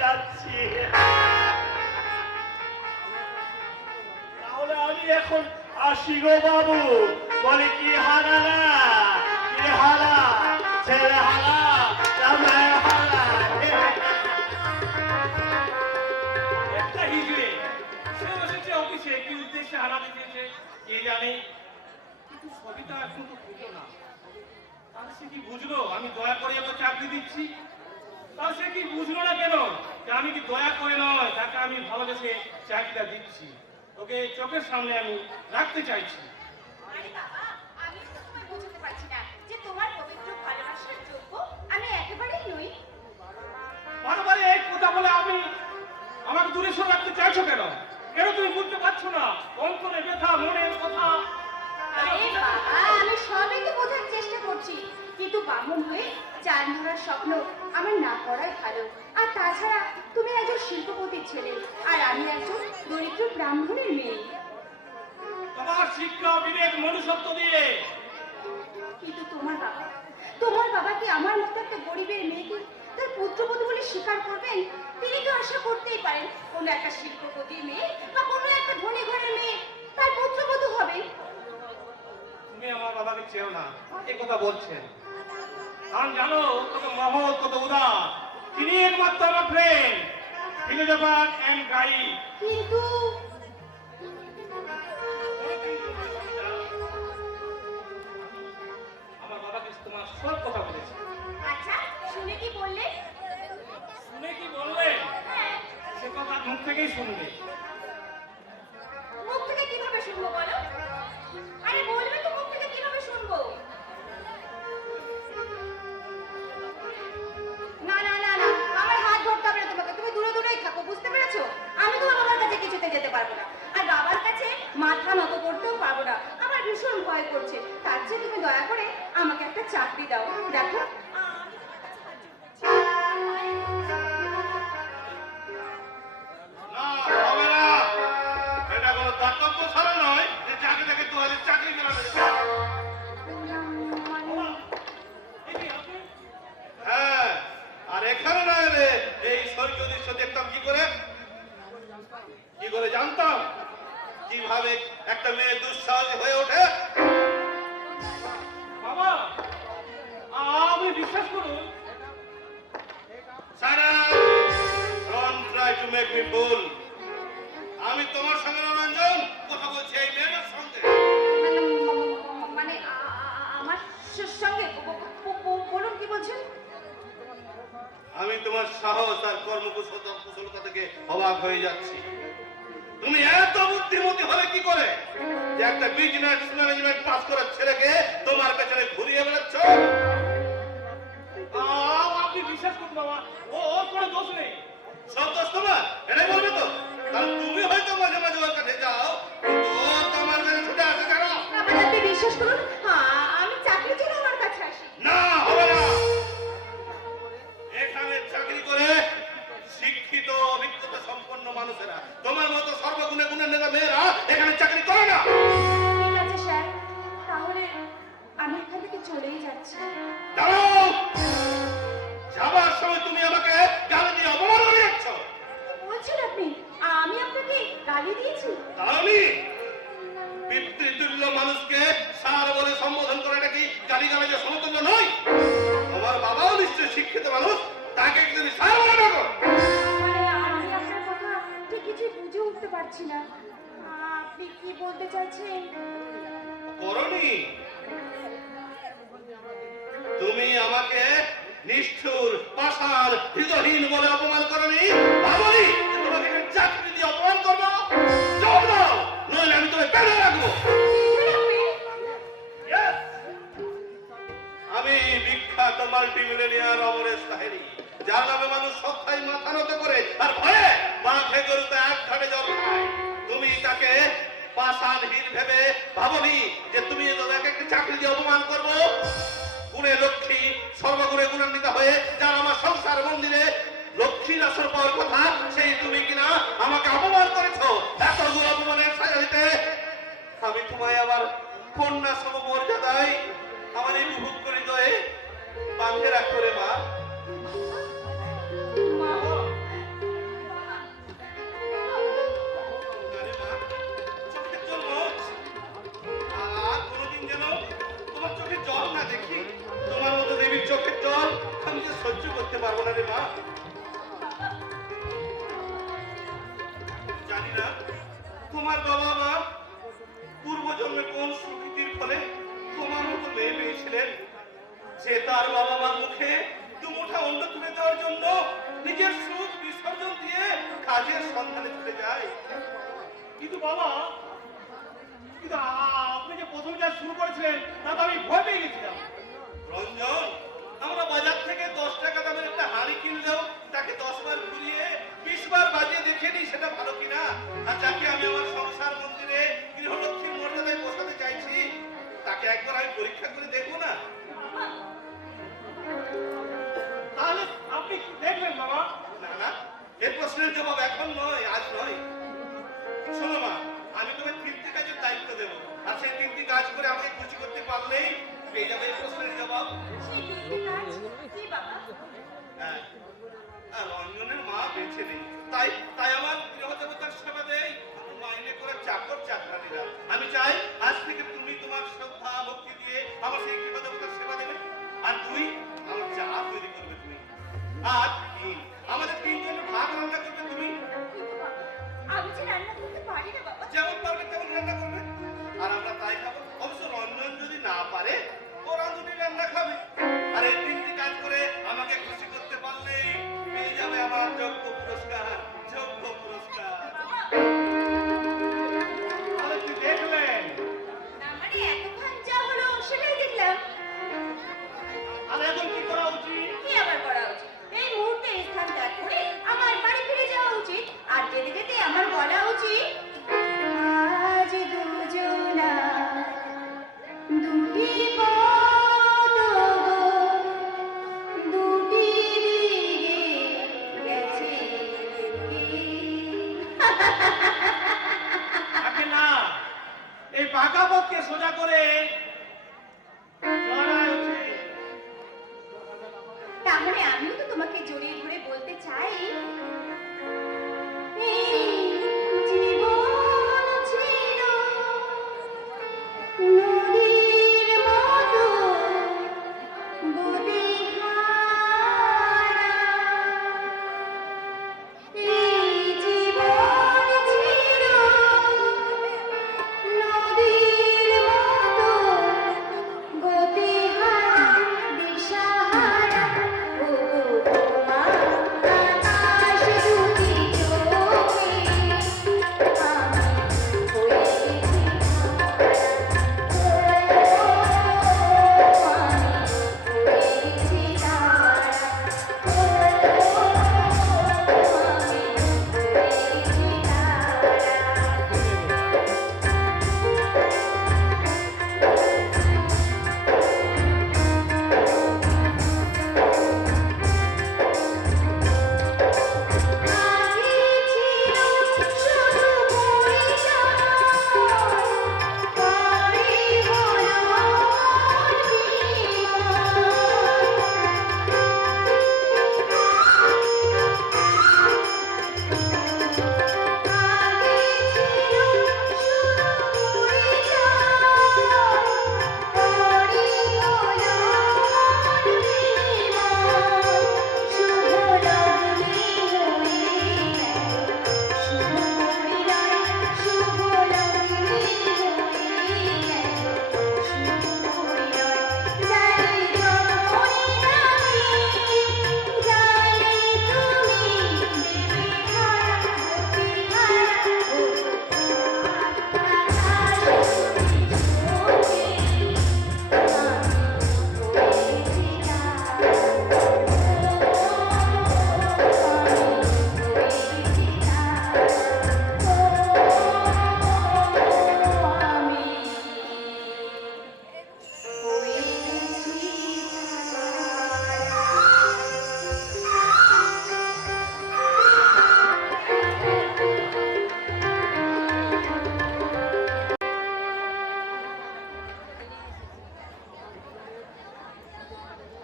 যাচ্ছি। তাহলে আমি এখন আসি গো বাবু। বলে কি হারা না, কি হারা, ছেলে হারা, জামাই হারা। একটা হিজড়ে সে বসেছে অফিসে, কি উদ্দেশ্যে হারা দিতেছে কে জানে, কিন্তু সবই তো এখন তো বুঝলো না। আর সে কি বুঝলো আমি দয়া করে ওকে চাকরি দিচ্ছি? তার সে কি বুঝলো না কেন যে আমি কি দয়া করে নয়, তাকে আমি ভালোবেসে চাকরিটা দিচ্ছি, ওকে চোখের সামনে আমি রাখতে চাইছি। আরে বাবা, আমি তো তোমায় বোঝাতে পারছি না যে তোমার পবিত্র ভালোবাসার যোগ্য আমি একেবারেই নই। বারবার এই কথা বলে আমি আমাকে দূরে সরে রাখতে চাইছো কেন? কেন তুমি বুঝতে পারছো না অন্তরে ব্যথা, মনের কথা? আরে বাবা, আমি সবই তো বোঝার চেষ্টা করছি, কিন্তু বামুন হয়ে চাঁদ ধরার স্বপ্ন আমার না করাই ভালো। আর তাছাড়া তুমি একজন শিল্পপতির ছেলে, আর আমি একজন দরিদ্র ব্রাহ্মণের মেয়ে। তোমার শিক্ষা, বিবেক, মনুষ্যত্ব দিয়ে। কিন্তু তোমার বাবা কি আমার মতো একটা গরিবের মেয়েকে তার পুত্রবধূ বলে স্বীকার করবেন? তিনি তো আশা করতেই পারেন কোনো একটা শিল্পপতির মেয়ে বা কোনো একটা ধনী ঘরের মেয়ে তার পুত্রবধূ হবে। তুমি আমার বাবাকে চেও না এ কথা বলছেন, কারণ জানো কত মহৎ, কত উদার। তিনি একমাত্র আমার ফ্রেন্ড, ফিলোজফার এন্ড গাইড। কিন্তু আমার বাবাকে তোমার সব কথা বলেছে। আচ্ছা, শুনে কি বললে? শুনে কি বললেন হ্যাঁ, সে কথা মুখ থেকেই শুনবে। মুখ থেকে কিভাবে শুনবো বলো? আরে বলবে তো, মুখ থেকে কিভাবে শুনবো? না না না না, আমার হাত ধরতে হবে না তোমাকে, তুমি দূরে দূরেই থাকো, বুঝতে পেরেছো? আমি তোমার বাবার কাছে কিছুতে যেতে পারবো না, আর বাবার কাছে মাথা নত করতেও পারবো না। আমার ভীষণ ভয় করছে। তার চেয়ে তুমি দয়া করে আমাকে একটা চাকরি দাও। দেখো, না, হবে না। এটা কোনো দাতব্য ছাড়া নয় যে চাকরিটাকে তোমাদের চাকরি করা হয়েছে। হ্যাঁ, আর এখানে না এলে এই স্বর্গীয় দৃশ্য দেখতাম কি করে জানতাম কিভাবে একটা মেয়ে দুঃসাহসী হয়ে ওঠে। বাবা, আপনি বিশ্বাস করুন, Sara don't try to make me fool. আমি তোমার সঙ্গে না রঞ্জন, কথা বলছি এই মেয়ের সঙ্গে। মানে আমার সঙ্গে বলুন, কি বলছেন? আমি তোমার সাহস আর কর্মকুশলতা থেকে অবাক হয়ে যাচ্ছি। তুমি এত বুদ্ধিমতী হলে কি করে যে একটা বিজনেস ম্যানেজমেন্ট পাস করা ছেলেকে তোমার পেছনে ঘুরিয়ে বেড়াচ্ছ? আপনি বিশ্বাস করুন বাবা, ওর কোনো দোষ নেই। সব দোষ তোমার, এটাই বলবে তো? কারণ তুমি হয়তো মাঝে মাঝে ওর কাছে যাও, কিন্তু ও তোমার মেরে ছুটে আসে কেন? আপনি বিশ্বাস করুন, আমি চাকরির জন্য আমার কাছে আসি। না, হবে না। এখানে চাকরি করে শিক্ষিত, অভিজ্ঞতা সম্পন্ন মানুষেরা, তোমার মতো সর্বগুণে গুণের নেতা মেয়েরা এখানে চাকরি করে না। ঠিক আছে স্যার, তাহলে আমি এখান থেকে চলেই যাচ্ছি। দাঁড়াও! যাবার সময় তুমি আমাকে গালি দিয়ে অপমান করে যাচ্ছ। বলছেন আপনি আমি আপনাকে গালি দিয়েছি? আমি পিতৃতুল্য মানুষকে স্যার বলে সম্বোধন করে নাকি গালি গালাজের সমতুল্য নয়? তোমার বাবাও নিশ্চয় শিক্ষিত মানুষ, তাকে কি তুমি স্যার বলে ডাকো? মানে আমি আপনার কথা ঠিক কিছুই বুঝে উঠতে পারছি না। আপনি কি বলতে চাইছেন? করনি? তুমি আমাকে নিষ্ঠুর, পাষাণ, হৃদয়হীন বলে অপমান করনি? ভাবনি যে তোমাকে এখানে চাকরি দিয়ে অপমান করবো? জবাব দাও, নইলে আমি তোমায় বেঁধে রাখবো। Yes! আমি বিখ্যাত মাল্টিমিলিয়নিয়ার অমরেশ তাহেরি, যার নামে মানুষ সত্তায় মাথা নত করে আর ভয়ে বাঘে গরুতে এক ঘাটে জল খায়। তুমি তাকে পাষাণহীন ভেবে ভাবনি যে তুমি তাকে একটি চাকরি দিয়ে অপমান করবো? গুণে লক্ষ্মী, সর্বগুণে গুণান্বিতা হয়ে যার আমার সংসার মন্দিরে লক্ষ্মীর আসর পাওয়ার কথা, সেই তুমি কিনা আমাকে অপমান করেছো। এতগুলো অপমানের সাজা দিতে আমি তোমায় আমার কন্যা সমমর্যাদায় আমার এই বিভুক হৃদয়ে বাঁধে রাখো রে মা। মা, কাজের সন্ধানে ছুটে যায়। কিন্তু বাবা, কিন্তু আপনি যে প্রথম কাজ শুরু করেছিলেন তাতে আমি ভয় পেয়ে গেছিলাম। রঞ্জন, আমরা বাজার থেকে 10 টাকা দামের একটা হাঁড়ি কিনলেও তাকে 10 বার ঘুরিয়ে 20 বার বাজিয়ে দেখে নিই সেটা ভালো কিনা। আর যাকে আমি আমার সংসার মন্দিরে গৃহলক্ষ্মীর মর্যাদায় বসাতে চাইছি তাকে একবার আমি পরীক্ষা করে দেখবো না? তাহলে আপনি কি দেখবেন বাবা? না না, এই প্রশ্নের জবাব এখন নয়, আজ নয়। শোনো মা, আমি তোমায় 3টি কাজের দায়িত্ব দেবো, আর সেই 3টি কাজ করে আমাকে খুশি করতে পারলেই পেয়ে যাবে এই প্রশ্নের জবাব। সেই তিনটি কাজ কি বাবা? হ্যাঁ, আর রঞ্জনের মা বেঁচে নেই, তাই তাই আমার গৃহদেবতার সেবা দেয় মাইনে করে চাকর চাকরানিরা। আমি চাই আজ থেকে তুমি তোমার শ্রদ্ধা ভক্তি দিয়ে আমার সেই গৃহদেবতার সেবা দেবে, আর তুই আমার চা তৈরি করবে তুমি, আর আমাদের 3 জনের ভাগ রান্না করবে তুমি। কিন্তু বাবা, আমি যে রান্না করতে পারি না বাবা। যেমন পারবে তেমন রান্না করবে, আর আমরা তাই খাবো। অবশ্য রঞ্জন যদি না পারে ও রাঁধুনি রান্না খাবে। আর এই 3টি কাজ করে আমাকে খুশি করতে পারলেই পেয়ে যাবে আমার যোগ্য পুরস্কার, যোগ্য পুরস্কার। বাবা, তাহলে তুই দেখলেন। না মানে এতক্ষণ যা হলো সেটাই দেখলাম। তাহলে এখন কি করা উচিত? কি আবার করা উচিত? এই মুহূর্তে এই স্থান ত্যাগ করে আমার বাড়ি ফিরে যাওয়া উচিত। আর যেতে যেতে আমার বলা উচিত, আজ দুজনা দুটি পদ দুটি দিকে গেছে। থাকে না, এই বাঁকা পথকে সোজা করে চলা উচিত। তাহলে আমিও তো তোমাকে জড়িয়ে ধরে বলতে চাই, এই জীবন ছিল নদীর মতো গতিহারা। এই জীবন ছিল নদীর মতো গতিহারা, দিশাহারা। ও মা, আকাশ দুটি চোখে আমি হয়েছি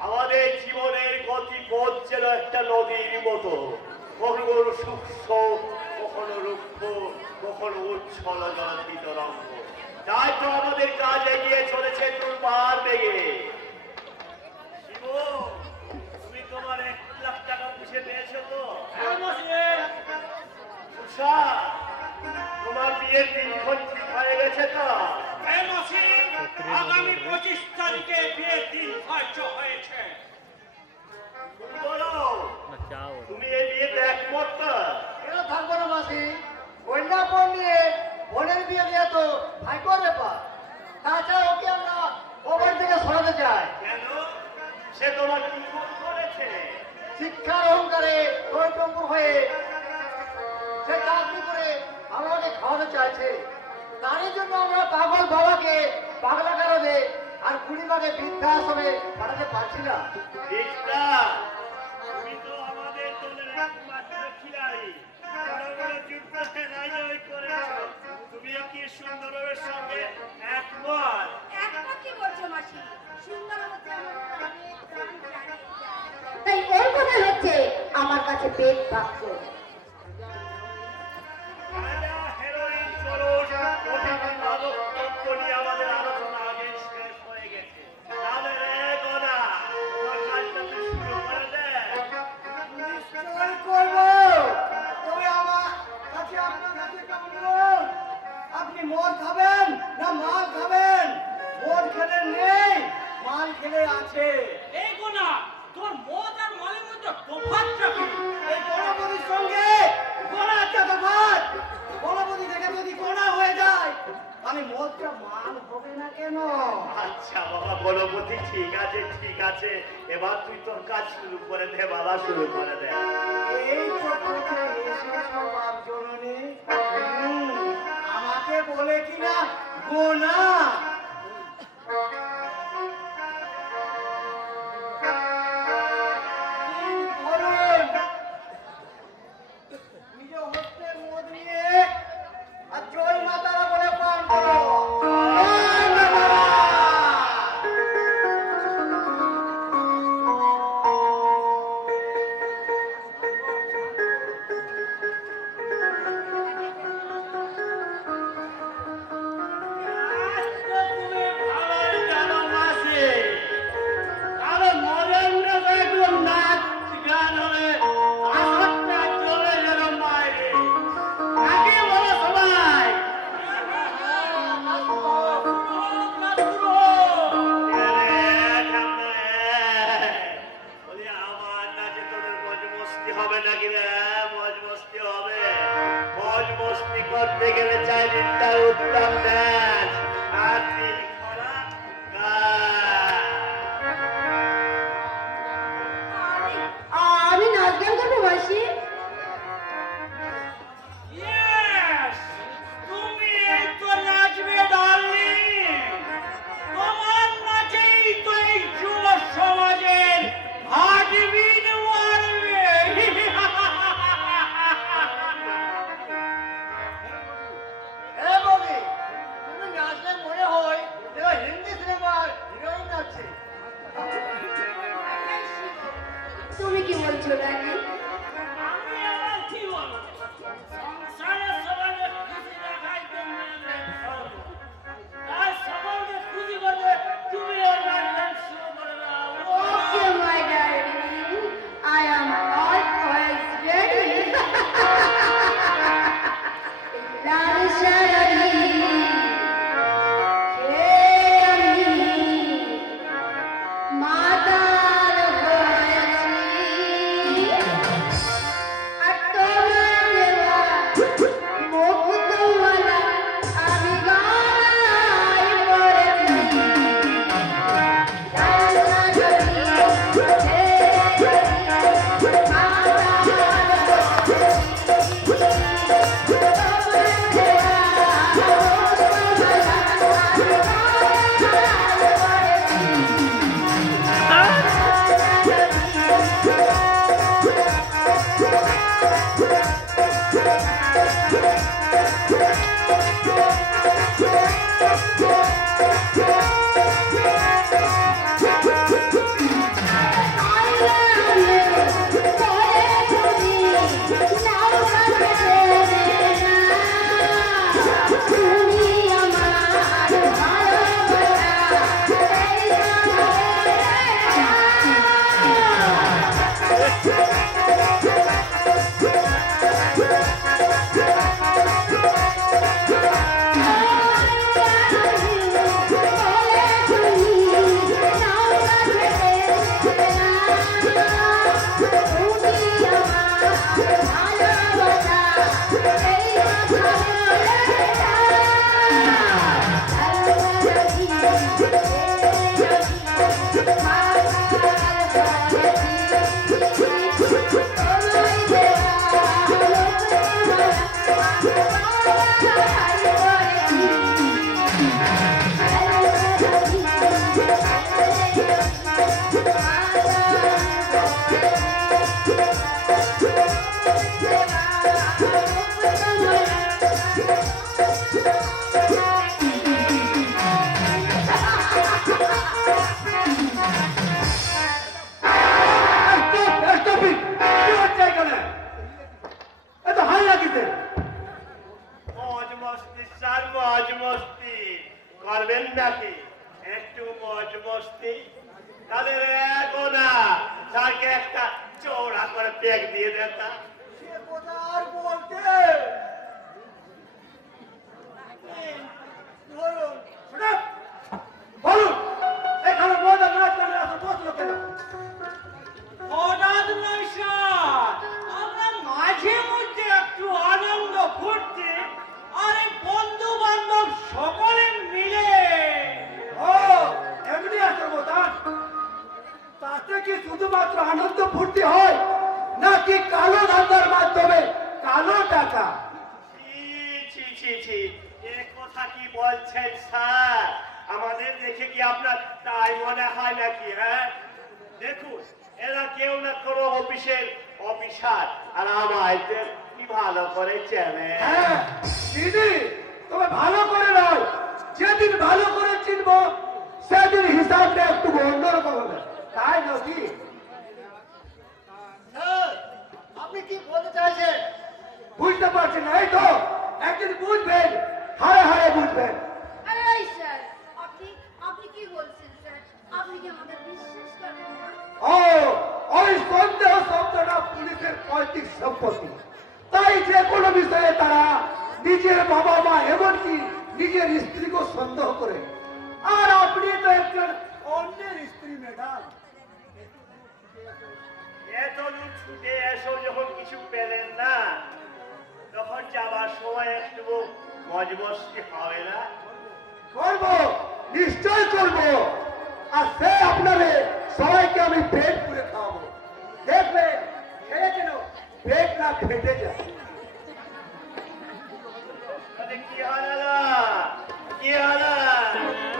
আমাদের জীবনের গতিপথ যেন একটা নদীর মতো, কখনো সূক্ষ্ম, কখনো রুক্ষ, কখনো উচ্ছল জলাধি তরঙ্গ। তাই তো আমাদের কাজ এগিয়ে চলেছে দুর্বার বেগে। শিব, তুমি তোমার 1 লাখ টাকা বুঝে পেয়েছো তো? হ্যাঁ মশাই। উষা, তোমার বিয়ের দিনক্ষণ ঠিক হয়ে গেছে তো? হ্যাঁ মশাই, আগামী 25 তারিখে বিয়ের দিন ধার্য হয়েছে। বলো, তুমি এই বিয়েতে একমত তো? এটা থাকবো না মাসি। কন্যা বোন নিয়ে বোনের বিয়ে দিয়ে তো ভাগ্যর ব্যাপার। তাছাড়া ওকে আমরা ওপর থেকে সরাতে চাই। কেন? সে তোমার কি ভুল করেছে? শিক্ষার অহংকারে টম্পুর হয়ে সে চাকরি করে আমাকে খাওয়াতে চাইছে। তারই জন্য আমরা পাগল বাবাকে পাগলা কারণে আর বুড়িমাকে বৃদ্ধাশ্রমে পাঠাতে পারছি না। রিক্তা, তুমি তো আমাদের দলের একমাত্র খিলাড়ি। বড় বড় যুদ্ধে জয় করেছো। তুমিও কি সুন্দরের সঙ্গে একমত? একবার কি বলছো মাসি? সুন্দর হচ্ছে আমার প্রাণে প্রাণ জানে। তাই ওর কথা হচ্ছে আমার কাছে পেট বাক্স। গাঁজা, হেরোইন, চরস, অধিক মাদক দ্রব্য নিয়ে আমাদের আলোচনা আগেই শেষ হয়ে গেছে। তাহলে রে গোনা, তোমার কাজটা তুই শুরু করে দে। নিশ্চয় করবো। তবে আমার কাছে আপনার কাছে একটা অনুরোধ। আপনি মদ খাবেন না মাল খাবেন? মদ খেলে নেই, মাল খেলে আছে। এই গোনা, তোর মদ আর মালের মধ্যে তফাৎটা কি? এই গণপতির সঙ্গে গোড়া একটা তফাৎ। গণপতি থেকে যদি গোড়া হয়ে যায় আমি মদটা মাল হবে না কেন? আচ্ছা বাবা বলপতি, ঠিক আছে ঠিক আছে, এবার তুই তোর কাজ শুরু করে দে বাবা, শুরু করে দে। এই চক্রতে এসে সবার জননী আমাকে বলে কিনা গোনা। নিজে হস্তে মদ নিয়ে আর জয় মাতারা বলে পান করো। জয় মাতারা! আজ তো তুমি ভালোই জানো মাসি, আরে মরেন্দ্র বেগম নাচ গান হলে আসরটা চলে গেল মায়েরে। কাকে বলো সবাই? বলি আমার নাচে তোদের মজ মস্তি হবে নাকি রে? মজ মস্তি হবে। মজ মস্তি করতে গেলে চাই দিনটার উত্তম দেন আর তিন খরা গান। আমি নাচ গান করবো মাসি। Yes! তুমি এই তো নাচবে ডার্লিং। তোমার নাচেই তো এই যুব সমাজের হার্টবিট মারবে। এ ববি, তুমি নাচলে মনে হয় যেন হিন্দি সিনেমার হিরোইন নাচছে। তুমি কি বলছো ডার্লিং? আমি আবার কি বলবো? সংসারে সবাইকে খুশি রাখার জন্য ধর্ম। তাই সকলকে খুশি করতে তুমি ওর নাচ শুরু করে দাও। Okay, my darling. I am always ready. লাল শাড়ি মাতাল হয়েছি আর তোমার দেওয়া মুক্তওয়ালা আমি গায়ে পড়েছি। নাকি একটু মজ মস্তি? তাহলে এগো না, স্যারকে একটা চৌড়া করে পেক দিয়ে দেতা। সে কথা আর বলতে বলুন শোনো, বলুন এখানে মজা নাচ গান এত বসলো কেন? হঠাৎ নয় স্যার, আমরা মাঝে মধ্যে একটু আনন্দ করতে আর বন্ধু বান্ধব সকলে মিলে। ও এমনি আসর বোতান, তাতে কি শুধুমাত্র আনন্দ ফুর্তি হয় নাকি কালো ধান্দার মাধ্যমে কালো টাকা? ছি ছি ছি ছি, এ কথা কি বলছেন স্যার? আমাদের দেখে কি আপনার তাই মনে হয় নাকি? হ্যাঁ, দেখুন এরা কেউ না কোনো অফিসের অফিসার, আর আমায় কি ভালো করে চেনে। হ্যাঁ দিদি, তবে ভালো করে নয়, যেদিন ভালো করে চিনবো সেদিন হিসাবটা একটু অন্যরকম হবে, তাই নাকি? আপনি কি বলতে চাইছেন? বুঝতে পারছেন না, এই তো একদিন বুঝবেন, হারে হারে বুঝবেন। আরে এই স্যার, আপনি আপনি কি বলছেন স্যার? আপনি কি আমাদের বিশ্বাস করেন না? ও ওই সন্দেহ শব্দটা পুলিশের পৈতৃক সম্পত্তি, তাই যে কোনো বিষয়ে তারা নিজের বাবা মা এমনকি নিজের স্ত্রীকেও সন্দেহ করে। আর আপনি তো একজন অন্যের স্ত্রী ম্যাডাম। এত দূর ছুটে এসো যখন কিছু পেলেন না, তখন যাবার সময় একটু মজ মস্তি হবে না? করবো, নিশ্চয় করবো, আর সে আপনাদের সবাইকে আমি পেট পুরে খাওয়াবো। দেখবেন খেয়ে যেন পেট না ফেটে যায়। তাহলে কি হলো না? কি হলো?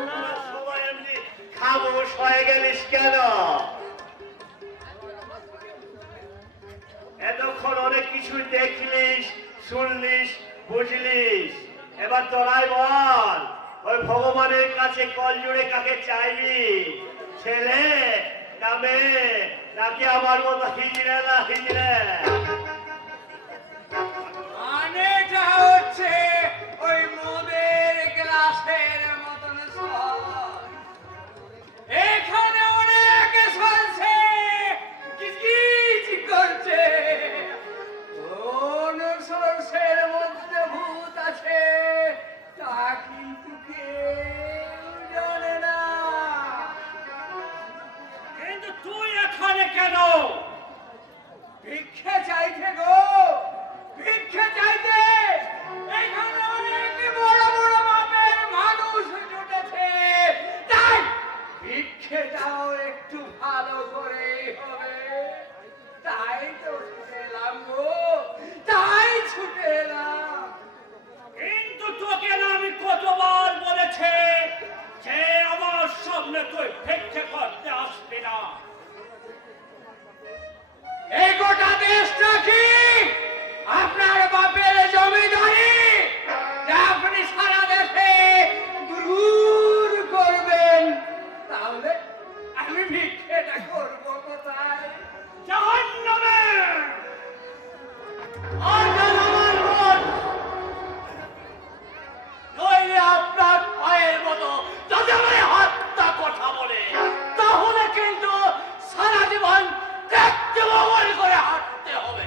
তোরা সবাই এমনি খামোশ হয়ে গেলিস কেন? এতক্ষণ অনেক কিছু দেখলিস, শুনলিস, বুঝলিস, এবার তোরাই বল, ওই ভগবানের কাছে কল জুড়ে কাকে চাইবি? ছেলে না মেয়ে, নাকি আমার মতো হিজড়ে না হিজড়ে? মানেটা হচ্ছে ওই মদের গ্লাসের মতন সর। এখানে অনেক চলছে, কিচকিচ করছে, কোন সরষের মধ্যে ভূত আছে তা কিন্তু কেউ জানে না। কিন্তু তুই এখানে কেন? ভিক্ষে চাইতে গো, ভিক্ষে চাইতে। এখানে অনেক বড় বড় মাপের মানুষ জুটেছে, তাই ভিক্ষেটাও একটু ভালো করে হবে। তাই তো ছুটে এলাম গো, তাই ছুটে এলাম। কিন্তু তোকে না আমি কতবার বলেছি যে আমার সামনে তুই ভিক্ষে করতে আসবি না। এই গোটা দেশটা কি আপনার বাপের জমিদারি যে আপনি সারা দেশে ঘুর করবেন? তাহলে আমি ভিক্ষেটা করবো কোথায়? জাহান্নামে। আর জানাবার মন নইলে আপনার পায়ের মতো যদি আমার হাতটা কথা বলে, তাহলে কিন্তু সারা জীবন দেখতে বল করে হাঁটতে হবে।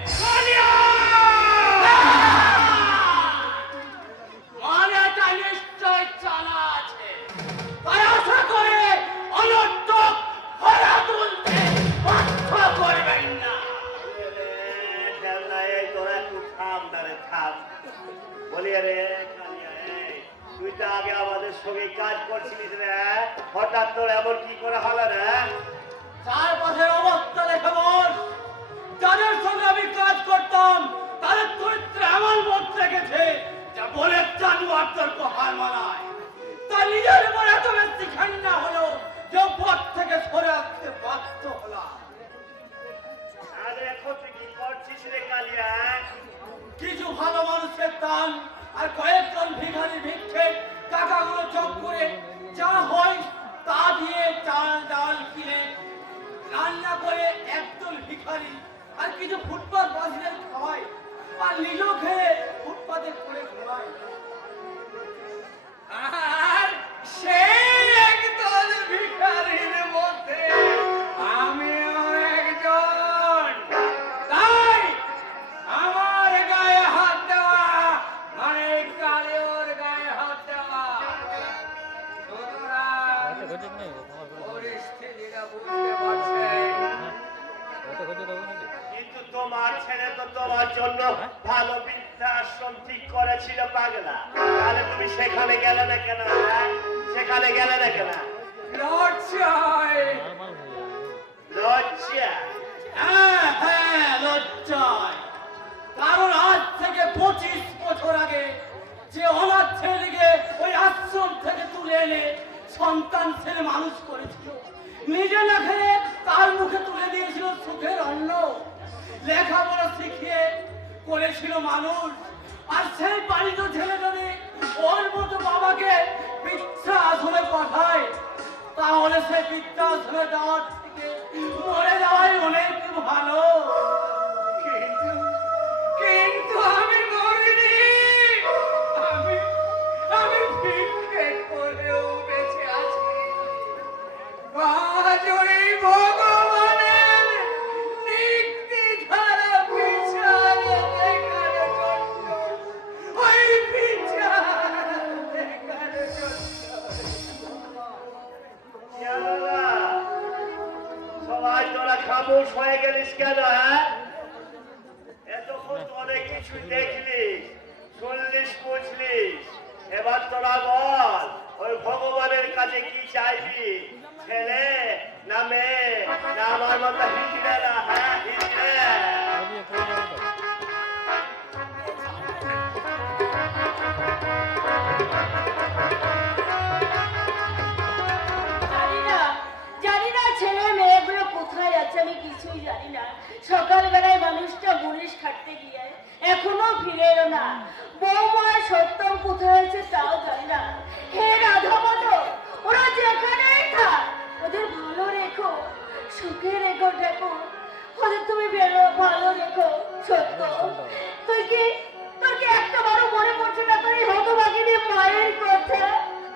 মানেটা নিশ্চয় জানা আছে, তাই আশা করে অনর্থক হরা তুলতে বাধ্য করবেন না। এই তোরা একটু থাম না রে, থাম। বলি রে কালিয়া, এই, তুই তো আগে আমাদের সঙ্গে কাজ করছিলিস রে, হঠাৎ তোর এমন কি করে হলো রে? চারপাশের অবস্থা দেখে বল, যাদের সঙ্গে আমি কাজ করতাম তাদের চরিত্র এমন মধ্যে গেছে যা বলে চালু আর তোর হার মানায়। তা নিজের উপর এত বেশি ঘৃণা হলো যে পথ থেকে সরে আসতে বাধ্য হলাম। তাহলে এখন তুই কি করছিস রে কালিয়া? কিছু ভালো মানুষের দান আর কয়েকজন ভিখারি ভিক্ষে টাকাগুলো চক করে যা হয় তা দিয়ে চাল ডাল কিনে রান্না করে একজন ভিখারি আর কিছু ফুটপাত বাসীদের খাওয়াই, আর নিজেও খেয়ে ফুটপাতে করে ঘোরায়। আর সে জন্য ভালো বৃদ্ধাশ্রম ঠিক করেছিল পাগলা। তাহলে তুমি সেখানে গেলে না কেন? হ্যাঁ? সেখানে গেলে না কেন? লজ্জায় লজ্জা? হ্যাঁ লজ্জায়। কারণ আজ থেকে 25 বছর আগে যে অনাথ ছেলেকে ওই আশ্রম থেকে তুলে এনে সন্তান ছেলে মানুষ করেছিল, নিজে না খেয়ে তার মুখে তুলে দিয়েছিল সুখের অন্ন, লেখাপড়া শিখিয়ে করেছিল মানুষ। আর সেই বাড়িতে ছেলে যদি ওর মতো বাবাকে বৃদ্ধাশ্রমে পাঠায়, তাহলে সে বৃদ্ধাশ্রমে যাওয়ার থেকে মরে যাওয়াই অনেক ভালো। কিন্তু আমি মরিনি। আমি ভিক্ষে করেও বেঁচে আছি। আজ ওই ভগবানের নির্দিধারা বিচার দেখার জন্য, ওই বিচার দেখার জন্য। সবাই তোরা খামোশ হয়ে গেলিস কেন? হ্যাঁ, এতক্ষণ তো অনেক কিছু দেখলিস, শুনলিস, বুঝলিস। এবার তোরা বল, ওই ভগবানের কাছে কি চাইবি? ছেলে না মেয়ে না আমার মতো হিজড়ে? না হ্যাঁ হিজড়ে? জানি না ছেলে মেয়েগুলো কোথায় আছে, আমি কিছুই জানি না। সকালবেলায় মানুষটা মুনিশ খাটতে গিয়ে এখনো ফিরে এলো না। বৌমা সত্যম কোথায় আছে তাও জানি না। হে রাধা বলো, ওরা যেখানেই থাক ওদের ভালো রেখো, সুখে রেখো ঠাকুর। ওদের তুমি ভালো রেখো। সত্য তুই কি একটা বড় মনে পড়ছে না তোর এই হতভাগিনী মায়ের কথা?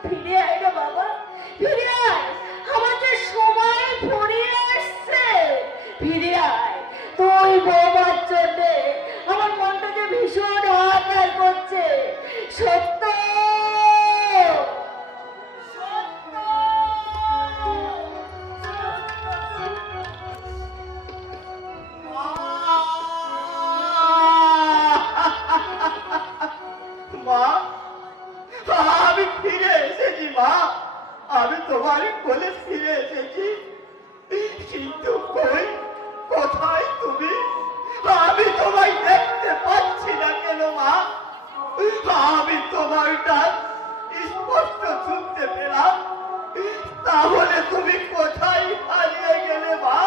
ফিরে আয় না বাবা, ফিরে আয়। আমাদের সময় ফুরিয়ে আসছে, ফিরে আয়। তুই বৌমার জন্য আমার মনটা যে ভীষণ হাহাকার করছে। সত্য সত্য মা, আমি ফিরে এসেছি মা। আমি তোমার কোলে ফিরে এসেছি। কিন্তু কই, কোথায় তুমি? আমি তোমায় দেখতে পাচ্ছি না কেন মা? আমি তোমার ডাক স্পষ্ট শুনতে পেলাম, তাহলে তুমি কোথায় হারিয়ে গেলে মা?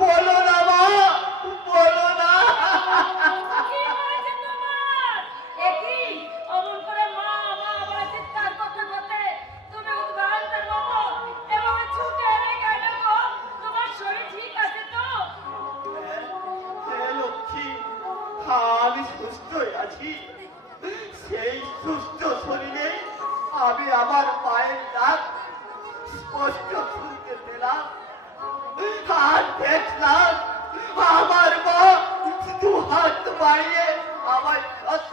বলো না মা, বলো না। কি হয়েছে তোমার? একই অমন করে মা মা বলে চিৎকার করতে করতে তুমি উদ্ভ্রান্তের মতো এবং ছুটে এলে কেন গো? তোমার শরীর ঠিক আছে তো? লক্ষ্মী, আমি সুস্থই আছি। সেই সুস্থ শরীরে আমি আমার মায়ের ডাক স্পষ্ট শুনতে পেলাম। আর দেখলাম আমার মা দু হাত বাড়িয়ে আমার সত্য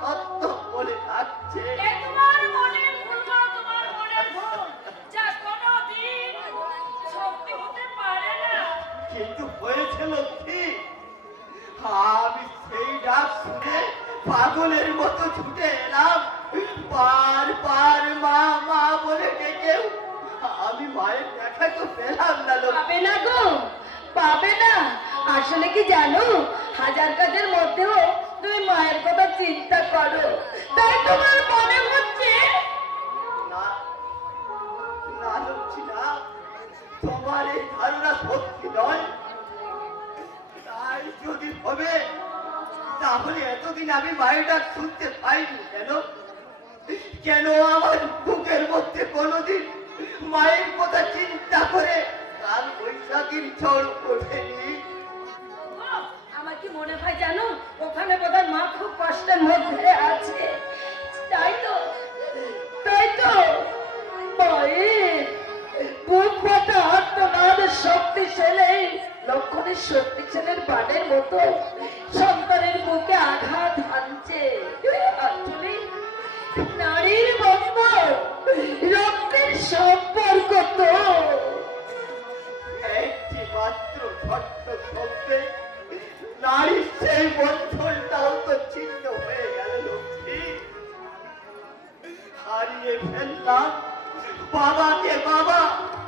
সত্য বলে ডাকছে। এ তোমার মনের ভুল গো, তোমার মনের ভুল, যা কোনোদিন সত্যি হতে পারে না। কিন্তু হয়েছে লক্ষ্মী, আমি সেই ডাক শুনে পাগলের মতো ছুটে এলাম। বারবার মা মা বলে ডেকেও আমি মায়ের দেখা তো পেলাম না লক্ষ্মী। পাবে না গো, পাবে না। আসলে কি জানো, হাজার কাজের মধ্যেও তুমি মায়ের কথা চিন্তা করো, তাই তোমার মনে হচ্ছে। না না লক্ষ্মী না, তোমার এই ধারণা সত্যি নয়। তাই যদি হবে তাহলে এতদিন আমি মায়ের ডাক শুনতে পাইনি কেন? কেন আমার বুকের মধ্যে কোনোদিন মায়ের কথা চিন্তা করে কাল বৈশাখীর ঝড় ওঠেনি? আমার কি মনে হয় জানো, ওখানে বোধহয় মা খুব কষ্টের মধ্যে আছে। তাই তো মায়ের বুক ফাটা আত্মনাদ শক্তিশালী লক্ষণের শক্তিশালীর বানের মতো সন্তানের বুকে আঘাত হানছে। আসলে নারীর বন্ধ রক্তের সম্পর্ক তো। একটি মাত্র ছোট্ট শব্দে নারীর সেই বন্ধনটাও তো ছিন্ন হয়ে গেল লক্ষ্মী। হারিয়ে ফেললাম বাবাকে বাবা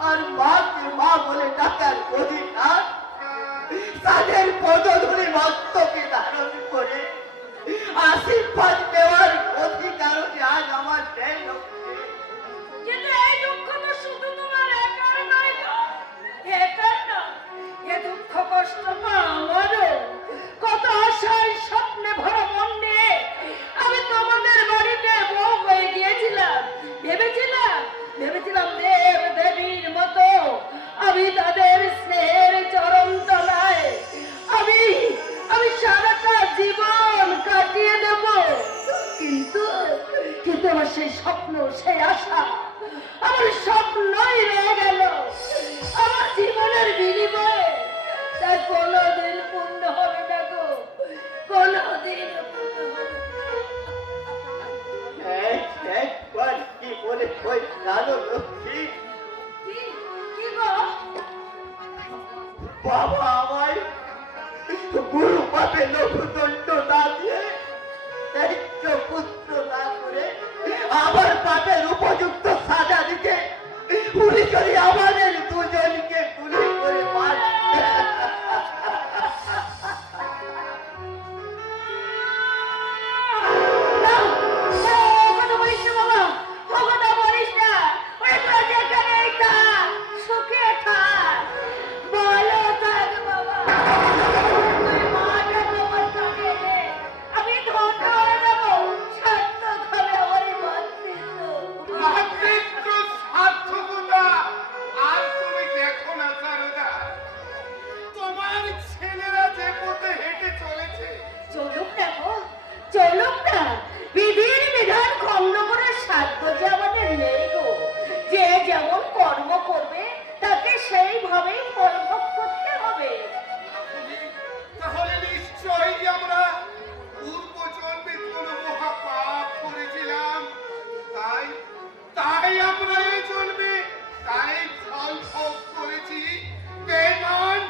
আর মাকে মা বলে ডাকার অধিকার। তাদের পদধূলি মস্তকে ধারণ করে আশীর্বাদ দেওয়ার অধিকার আজ আমার নেই লক্ষ্মী। কিন্তু এই দুঃখ তো শুধু তোমার একার নয় তো, একার না, এ দুঃখ কষ্ট তো আমারও। কত আশায় স্বপ্নে ভরা মন নিয়ে আমি তোমাদের বাড়িতে বউ হয়ে গিয়েছিলাম। ভেবেছিলাম দেব দেবীর মতো আমি তাদের স্নেহের চরম তলায় আমি সারাটা জীবন কাটিয়ে দেব। কিন্তু আমার সেই স্বপ্ন, সেই আশা আমার স্বপ্নই রয়ে গেল। আমার জীবনের বিনিময়ে তা কোনোদিন পূর্ণ হবে না গো, কোনোদিন পূর্ণ হবে না। একবার কি বলে কই জানো লক্ষ্মী, কি গো? বাবা আমায় গুরু পাপে লঘুদণ্ড না দিয়ে ত্যায্য পুত্র না করে আমার পাপের উপযুক্ত সাজা দিতে গুলি করে আমাদের দুজনকে গুলি করে মার। মাতৃত্ব সার্থকতা আর তুমি দেখো না সারদা, তোমার ছেলেরা যে পথে হেঁটে চলেছে। চলুক না, বিধির বিধান খণ্ড করে সাধ্য যে আমাদের নেই গো। যে যেমন কর্ম করবে তাকে সেইভাবেই ফলভোগ করতে হবে। তাহলে নিশ্চয়ই আমরা পূর্ব জন্মে কোনো মহা পাপ করেছিলাম, তাই আমরা এই জন্মে তাই ফল ভোগ করেছি। বেমান,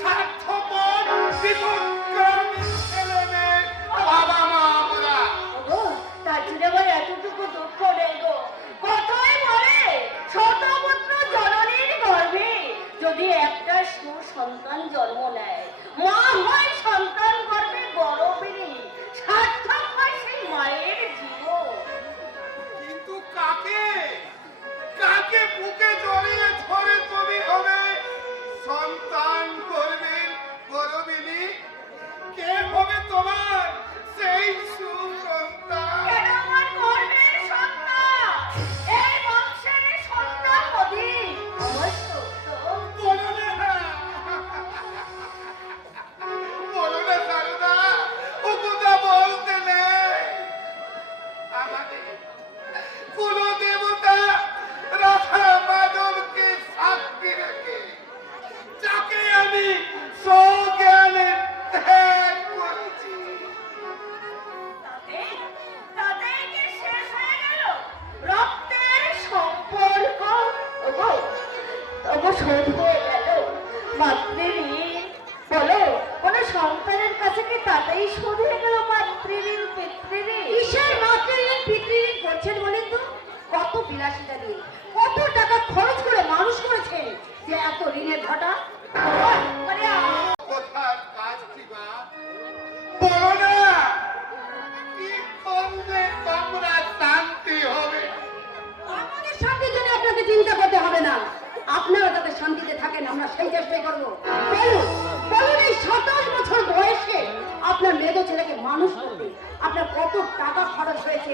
স্বার্থপর, বিপদগামী ছেলেমেয়ে, বাবা মা আমরা। ওগো, তার জন্য আমার এতটুকু দুঃখ নেই গো। কথাই বলে শতপুত্র জননীর গর্ভে যদি একটা সুসন্তান জন্ম নেয়, মা হয় সন্তান গর্ভে গর্ভিণী, সার্থক হয় সেই মায়ের জীবন। কিন্তু কাকে বুকে জড়িয়ে ধরে তুমি হবে সন্তান করবেন গর্ভিণী? কে হবে তোমার সেই সুসন্তান? কেন আমার গর্ভের সন্তান, এই বংশের সন্তান অধিক আমার সত্য। বলো না সারদা, ও কথা বলতে নেই। আমাদের কোন দেবতা রাধা মাধবকে সাক্ষী রেখে যাকে আমি সজ্ঞানে ত্যাগ করেছি, তাতে কি শেষ হয়ে গেল রক্তের সম্পর্ক? ওগো শোধ হয়ে গেল মাতৃঋণ? বলো, কোন সন্তানের কাছে কি তাতেই শোধ হয়ে গেল মাতৃঋণ পিতৃঋণ? কিসের মাতৃঋণ পিতৃঋণ করছেন বলেন তো? কত বিলাসিতা দিয়ে কত টাকা খরচ করে মানুষ করেছেন যে এত ঋণের ঘটা? মানে কোথার কাজ কি বা? বলো না, কি করলে তোমরা শান্তি হবে? আমাদের শান্তির জন্য আপনাকে চিন্তা করতে হবে না। আপনারা যাতে শান্তিতে থাকেন আমরা সেই চেষ্টাই করবো। বলুন এই 27 বছর বয়সে আপনার মেয়ে ছেলেকে মানুষ করতে আপনার কত টাকা খরচ হয়েছে?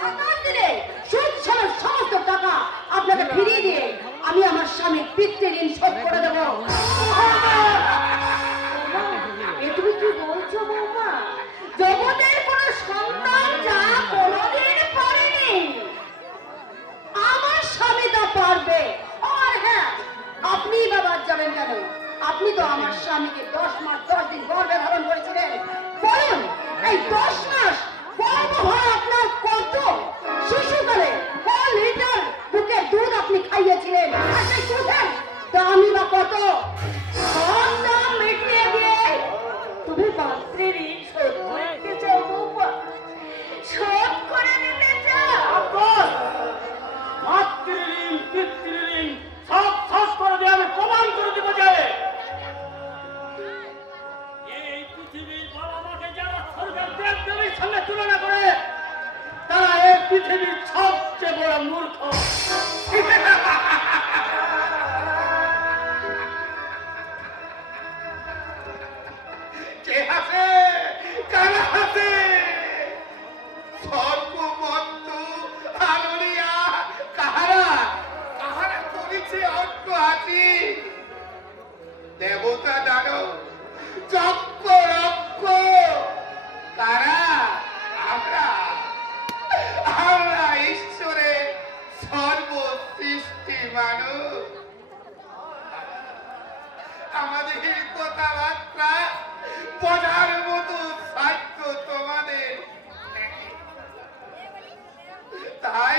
27 দিনে সুদ ছাড়া সমস্ত টাকা আপনাকে ফিরিয়ে দিয়ে আমি আমার স্বামীর পিতৃঋণ শোধ করে দেবো। এ তুমি কি বলছো বৌমা? জগতের কোন সন্তান যা কোনদিন পারেনি আমার স্বামী তা পারবে। আর হ্যাঁ, আপনি বা বাদ যাবেন কেন? আপনি তো আমার স্বামীকে 10 মাস 10 দিন গর্ভে ধারণ করেছিলেন। বলুন, এই 10 মাস গর্ভ হয় আপনার কত? শিশুকালে কত লিটার বুকের দুধ আপনি খাইয়েছিলেন? আর সেই দুধের দামই বা কত? পৃথিবীর সবচেয়ে বড় মূর্খ। কে হাসে? কারা হাসে? সর্বমত্ত আলোলিয়া কাহারা? কাহারা করেছে অট্ট হাসি? দেবতা দানব, চক্র রক্ষ, কারা? আমরা আমরা ঈশ্বরের সর্বসৃষ্টি মানুষ। আমাদের কথাবার্তা বোঝার মতো সাধ্য তোমাদের নেই। তাই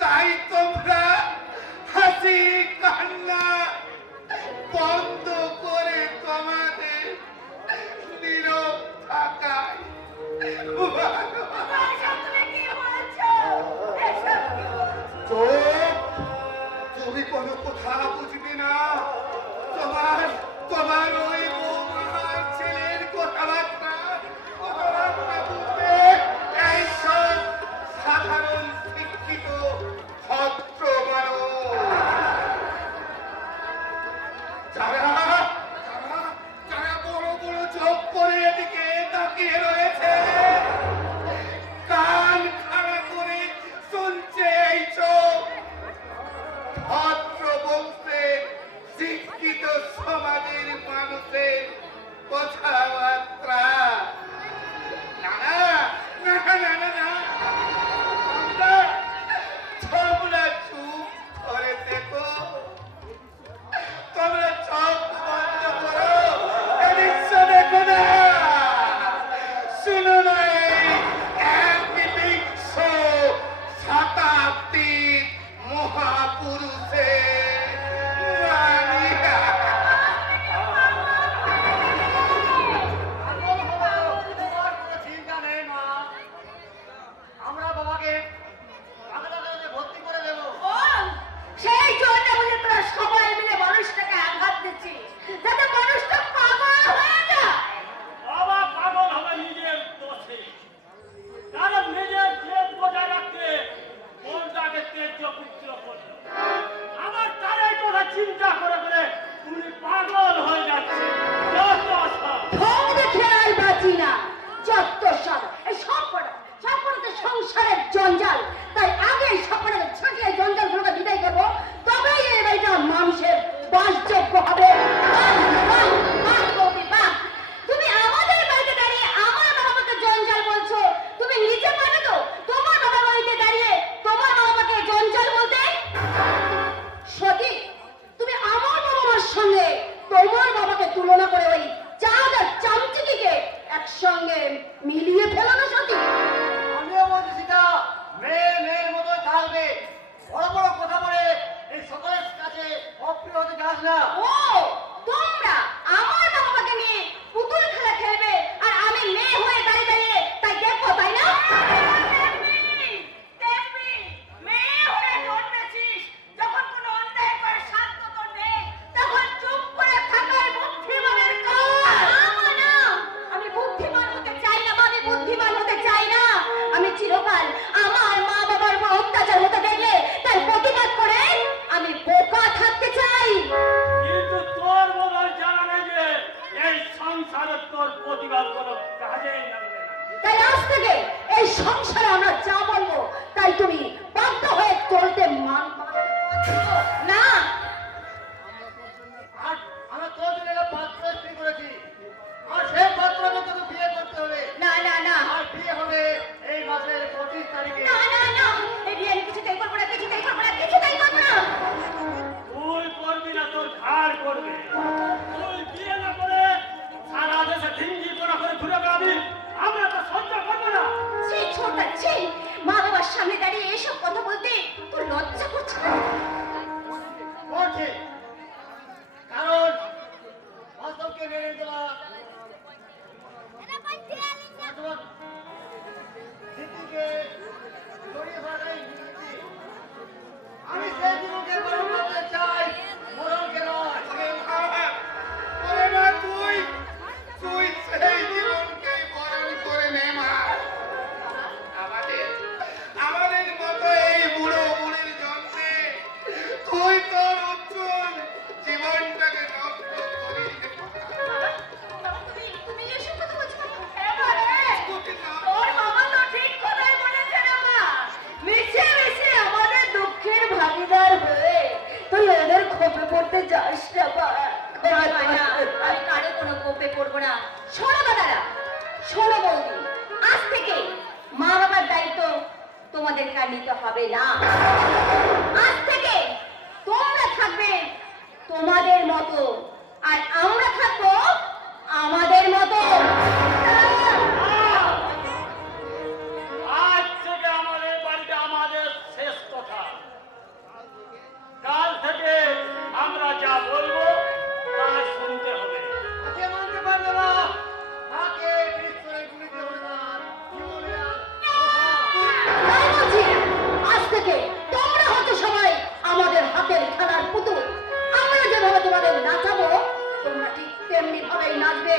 তাই তোমরা হাসি কান্না বন্ধ করে তোমাদের নীরব থাকায় তুমি কোনো কথা বুঝবে না। তোমার তোমার ওই বৌমার ছেলের কথাবার্তা বুঝবে এইসব সাধারণ শিক্ষিত ভদ্র মানুষ যারা যারা যারা বড় বড় চোখ করে এদিকে তাকিয়ে রয়েছে, কান খাড়া করে শুনছে এই চোখ। ভদ্র বংশের শিক্ষিত সমাজের মানুষের কথাবার্তা। না না না না না না, তোমরা চুপ করে দেখো, তোমরা চোখ বন্ধ করো, এ দৃশ্য দেখো না, শুনো না এই একবিংশ শতাব্দীর মহাপুরুষের বাণী। তোমার কোনো চিন্তা নেই মা, আমরা বাবাকে পাগলাগারদে ভর্তি করে দেবো। ও, সেই জন্য বুঝে তোরা সবাই মিলে মানুষটাকে আঘাত দিচ্ছিস, যাতে মানুষটা পাগল হয়ে যায়। বাবা পাগল হবে নিজের দোষে, কারণ নিজের জেদ বজায় রাখতে মনটাকে তেজ্য পুত্র করল। আমার তারাই কথা চিন্তা করে করে উনি পাগল হয়ে যাচ্ছে। যত সব ঢং দেখে আর বাঁচি না, যত সব এই সবকটা সংসারের জঞ্জাল। তাই আগে সবকটা ছাঁটিয়ে জঞ্জালগুলোকে বিদায় করবো, তবেই এই বাড়িটা মানুষের বাসযোগ্য হবে। বাহ, বাহ, বাহ বৌদি, বাহ। তুমি আমাদের বাড়িতে দাঁড়িয়ে আমার বাবা মাকে জঞ্জাল বলছো, তুমি নিজে পারবে তো তোমার বাবা বাড়িতে দাঁড়িয়ে তোমার বাবা মাকে জঞ্জাল বলতে? সতী, তুমি আমার বাবা মার সঙ্গে তোমার বাবাকে তুলনা করে ওই চাঁদ আর চামচিকিকে একসঙ্গে মিলিয়ে ফেলো না সতী। আমিও বলছি সীতা, মেয়ের মতোই থাকবে। বড় বড় কথা বলে এই সকলের কাছে অপ্রিয় হতে যাস না। ও, তোমরা আমার বাবা মাকে নিয়ে পুতুল খেলা খেলবে আর আমি মেয়ে হয়ে দাঁড়িয়ে দাঁড়িয়ে তাই দেখো, তাই না? মেয়ে হয়ে জন্মেছিস, যখন কোনো অন্যায় করে শান্ত তোর নেই, তখন চুপ করে থাকার বুদ্ধিমানের কাজ। না, আমি বুদ্ধিমান হতে চাই না, আমি বুদ্ধিমান হতে চাই না। আমি চিরকাল আমার মা বাবার উপর অত্যাচার হতে দেখলে তাই প্রতিবাদ করে আমি বোকা থাকতে চাই। কিন্তু তোর মনে জানা নেই যে এই সংসারে তোর প্রতিবাদ কোনো কাজেই লাগবে না। তাই আজ থেকে এই সংসারে আমরা যা বলবো তাই তুমি বাধ্য হয়ে চলতে না। আর আমরা তোর জন্য একটা পাত্র স্থির করেছি, আর সেই পাত্রকে তোকে বিয়ে করতে হবে। না না না আর বিয়ে হবে এই মাসের 25 তারিখে। না না না, এই বিয়ে আমি কিছুতেই করবো না, কিছুতেই করবো না, কিছুতেই করবো না। তুই করবি না, তোর ঘাড় করবে। তুই বিয়ে না করে সারা দেশে ঢিঙ্গি পোড়া করে ঘুরে বেড়াবি, আমরা তো সহ্য করবো না। সেই ছোটটা ছি, মা বাবার সামনে দাঁড়িয়ে এসব কথা বলতে তোর লজ্জা করছে না? তোমাদেরকে আর নিতে হবে না। আজ থেকে তোমরা থাকবে তোমাদের মতো, আর আমরা থাকবো আমাদের মতো। আজ থেকে আমাদের বাড়িতে আমাদের শেষ কথা। কাল থেকে আমরা যা বলবো তা শুনতে হবে। আজকে মানতে পারবে না, তাকে বিশ্বরে গুলিতে অনুদান জীবনের তাই বলছি, আজ থেকে তোমরা হয়তো সবাই আমাদের হাতের খেলার পুতুল। আমরা যেভাবে তোমাদের নাচাবো তোমরা ঠিক তেমনি ভাবেই নাচবে।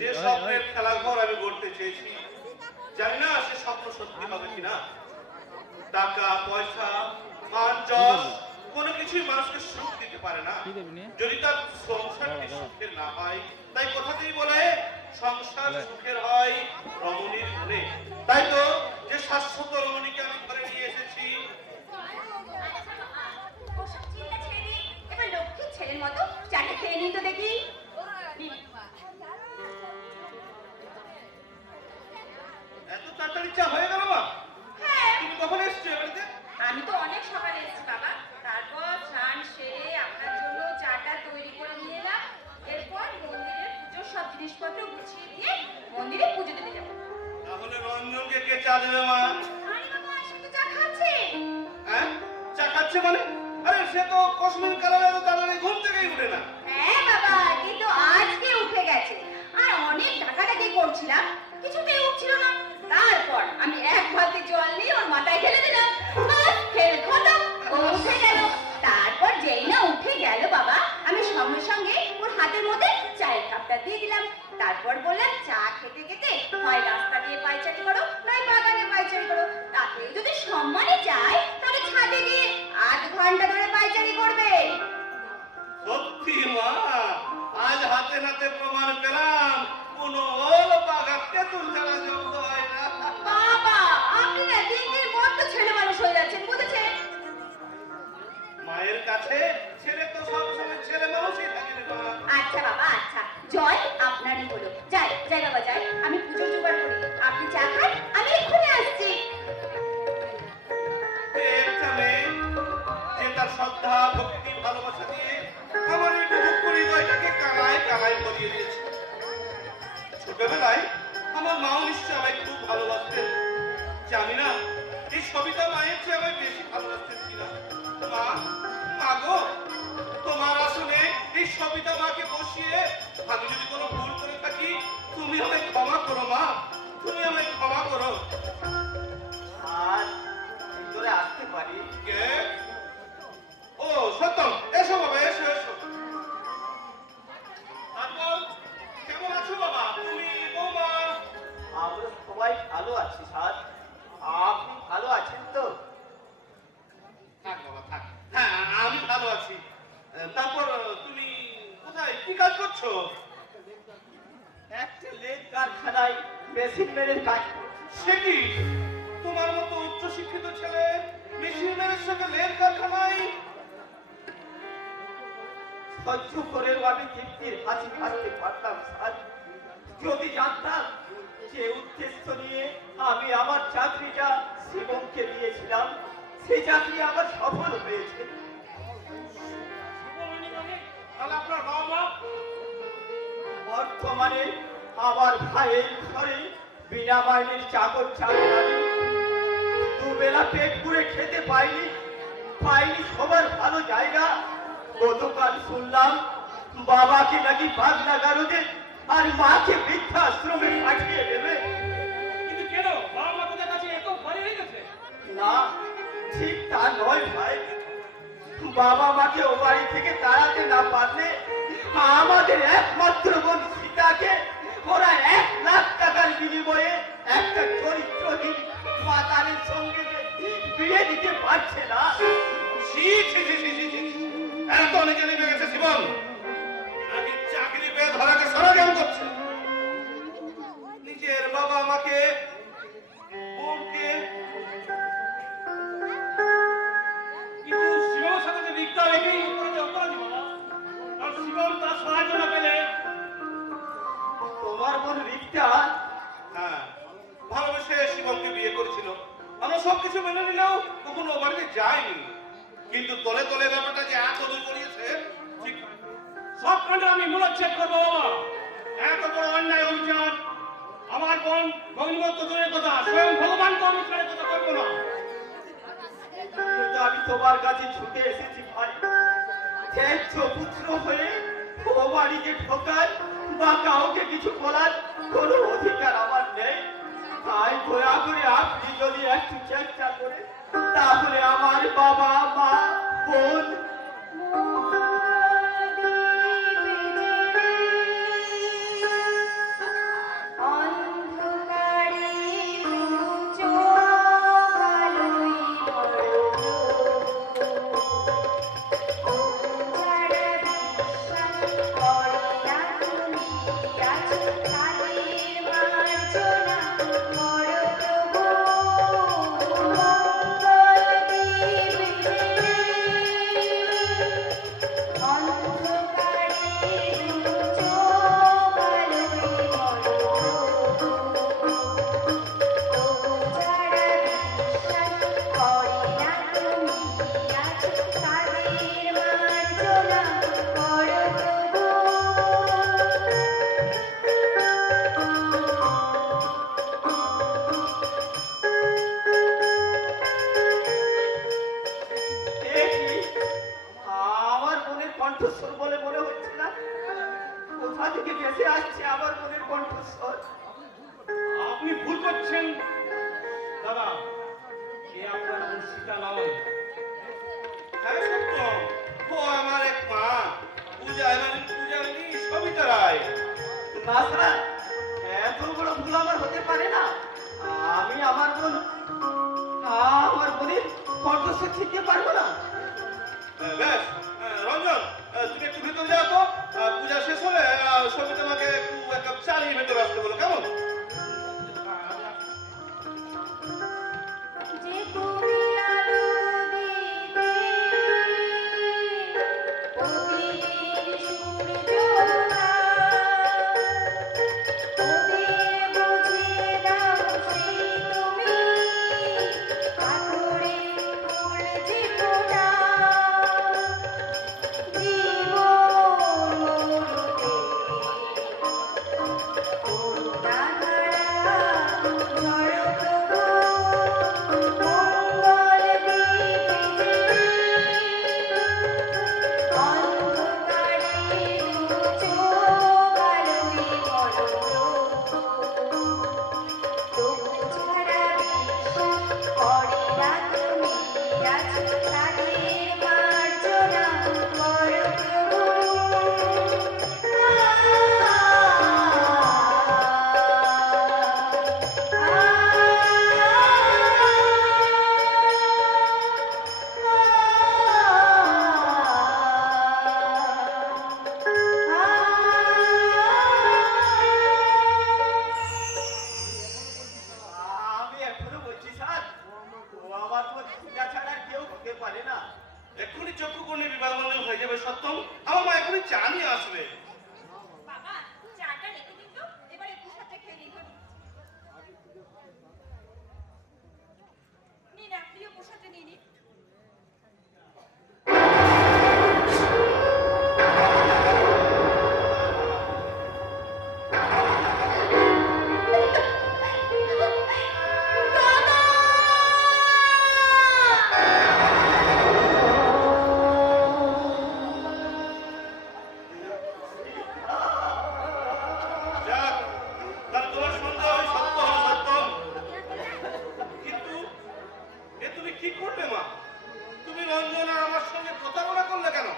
যে স্বপ্নের খেলাঘর আমি গড়তে চেয়েছি, জানি না সে স্বপ্ন সত্যি হবে কিনা। টাকা পয়সা মান যশ কোনো কিছুই মানুষকে সুখ দিতে পারে না যদি তার সংসারটি সুখের না হয়। তাই কথাতেই বলে সংসার সুখের হয় রমণীর ঘরে। তাই তো যে শাশ্বত রমণীকে আমি ঘরে নিয়ে এসেছি। ওসব চিন্তা ছেড়ে দিই, এবার লক্ষ্মীর ছেলের মতো চাটা খেয়ে নিই তো দেখি। এত তাড়াতাড়ি চা হয়ে গেল মা? হ্যাঁ, তুমি কখন এসছো এ বাড়িতে? আমি তো অনেক সকালে এসেছি বাবা। তারপর স্নান সেরে আপনার জন্য চাটা তৈরি করে নিয়ে এলাম। এরপর মন্দিরের পুজোর সব জিনিসপত্র গুছিয়ে দিয়ে মন্দিরে পুজো দিতে যাবো। তাহলে রঞ্জনকে কে চা দেবে মা? আরে বাবা, সে তো চা খাচ্ছে। হ্যাঁ, চা খাচ্ছে মানে? আরে সে তো কসমিন কালারে তো তাড়াতাড়ি ঘুম থেকেই উঠে না। হ্যাঁ বাবা, কিন্তু আজকে উঠে গেছে। আর অনেক ডাকাডাকি করছিলাম, কিছুতেই উঠছিল না। তারপর আমি এক বালতি জল নিয়ে ওর মাথায় ঢেলে দিলাম। ব্যাস, খেল খতম, ও উঠে গেল। তারপর যেই না উঠে গেল বাবা, আমি সঙ্গে সঙ্গে ওর হাতের মধ্যে চায়ের কাপটা দিয়ে দিলাম। তারপর বললাম, চা খেতে খেতে হয় রাস্তা দিয়ে পায়চারি করো, নয় বাগানে পায়চারি করো। তাতেও যদি সম্মানে যায় তাহলে ছাদে গিয়ে 8 ঘন্টা ধরে পায়চারি করবে। সত্যি মা, আজ হাতে নাতে প্রমাণ পেলাম কোন ওল বাঘা তেঁতুল ছাড়া জব্দ হয় না। বাবা, আপনি না দিন দিন বড্ড ছেলে মানুষ হয়ে যাচ্ছেন, বুঝেছেন? মায়ের কাছে ছেলে তো সবসময় ছেলে মানুষই থাকে রে মা। আচ্ছা বাবা, আচ্ছা, জয় আপনারই হলো। যাই যাই বাবা যাই, আমি পুজোর জোগাড় করি। আপনি চা খান, আমি এক্ষুনি আসছি। একটা মেয়ে যে তার শ্রদ্ধা ভক্তি ভালোবাসা দিয়ে আমার এই বুক পরিচয়টাকে কানায় কানায় ভরিয়ে দিয়েছে। ছোটবেলায় আমার মাও নিশ্চয় আমায় খুব ভালোবাসতেন। জানি না এই সবিতা মায়ের চেয়ে আমায় বেশি ভালোবাসতেন কিনা। মা, মা গো, তোমার আসলে এই সবিতা মাকে বসিয়ে আমি যদি কোনো ভুল করে থাকি তুমি আমায় ক্ষমা করো মা, তুমি আমায় ক্ষমা করো। আর ভিতরে আসতে পারি? কে? ও সত্যম, এসো বাবা, এসো এসো। তারপর কেমন আছো বাবা, তুমি বৌমা? আমরা সবাই ভালো আছি স্যার। আপনি ভালো আছেন তো? থাক বাবা থাক। হ্যাঁ, আমি ভালো আছি। তারপর তুমি কোথায় কি কাজ করছো? লেদ কারখানায় মেশিন মেনের কাজ করছি। সে কি তোমার মতো উচ্চ শিক্ষিত ছেলে মেশিনের সঙ্গে লের কারখানায়? সহ্য করেও আমি তৃপ্তির হাসি হাসতে পারতাম স্যার। যদি জানতাম যে উদ্দেশ্য নিয়ে আমি আমার চাকরিটা শিবমকে দিয়েছিলাম, সেই চাকরি আমার সফল হয়েছে। তাহলে আপনার বাবা মা? বর্তমানে আমার ভাইয়ের ঘরে বিনা মাইনের চাকর চাকরানি, দুবেলা পেট পুরে খেতে পাইনি, পাইনি সবার ভালো জায়গা। গতকাল শুনলাম বাবাকে নাকি পাগলাগারদে আর মাকে বৃদ্ধাশ্রমে পাঠিয়ে দেবে। কিন্তু কেন বাবা মা তোদের কাছে এত ভয় হয়ে গেছে? না, ঠিক তা নয় ভাই। বাবা মাকে ও বাড়ি থেকে তাড়াতে না পারলে আমাদের একমাত্র বোন সীতাকে ওরা 1 লাখ টাকার বিনিময়ে একটা চরিত্রহীন মাতারের সঙ্গে বিয়ে দিতে পারছে না। ছি ছি ছি ছি ছি ছি। এত নিচে নেমে গেছে জীবন, নাকি চাকরি পেয়ে ধরাকে সরঞ্জাম করছে। নিজের বাবা আমাকে বোনকে কিন্তু শিবমের সাথে যে রিক্তা রেখেই অপরাধী বাবা, কারণ শিবম তার সাহায্য না পেলে। তোমার বোন রিক্তা? হ্যাঁ, ভালোবেসে শিবমকে বিয়ে করেছিল। আমরা সবকিছু মেনে নিলেও কখনো ও বাড়িতে যায়নি। কিন্তু তলে তলে ব্যাপারটা যে এত দূর করিয়েছে ঠিক নয়। সব কাণ্ডে আমি মূলচ্ছেদ করবো বাবা। এত বড় অন্যায় অভিযান আমার বোন ভগ্নিমত্ত দূরের কথা, স্বয়ং ভগবানকে আমি ছেড়ে কথা করবো না। কিন্তু আমি তোমার কাছে ছুটে এসেছি ভাই। ত্যায্য পুত্র হয়ে ও বাড়িতে ঢোকার বা কাউকে কিছু বলার কোনো অধিকার আমার নেই। তাই দয়া করে আপনি যদি একটু চেষ্টা করে, তাহলে আমার বাবা মা বোন আমার বোনের কণ্ঠস্বর বলে মনে হচ্ছে না। কোথা থেকে ভেসে আসছে আমার বোনের কণ্ঠস্বর? আপনি ভুল করছেন দাদা, এ আপনার বোন সীতা নয়। হ্যাঁ সত্য, ও আমার এক মা, পূজা এবারে পূজারিনী সবিতা রায়। না স্যার, এত বড় ভুল আমার হতে পারে না। আমি আমার বোনের কণ্ঠস্বর শিখতে পারবো না। বেশ, রঞ্জন তুমি একটু ভিতরে যাও তো। পূজা শেষ হলে সবিতা আমাকে একটু এক কাপ চা নিয়ে ভেতরে আসতে বলো, কেমন? যে তুমি আলো দিতে প্রতিদিন সূর্যটা ওদের বুঝিয়ে দাও সেই তুমি পাথরে ফুল যে ফোটা আমার মা এখনই চা নিয়ে আসবে। বাবা চাটা রেখে দিন তো, এবারে প্রসাদটা খেয়ে নিন। নিন আপনিও প্রসাদটা নিয়ে নিন। যাক, তাহলে তোমার সন্দেহ হয় সত্য হলো সত্যম। কিন্তু এ তুমি কি করবে মা? তুমি রঞ্জন আর আমার সঙ্গে প্রতারণা করলে কেন?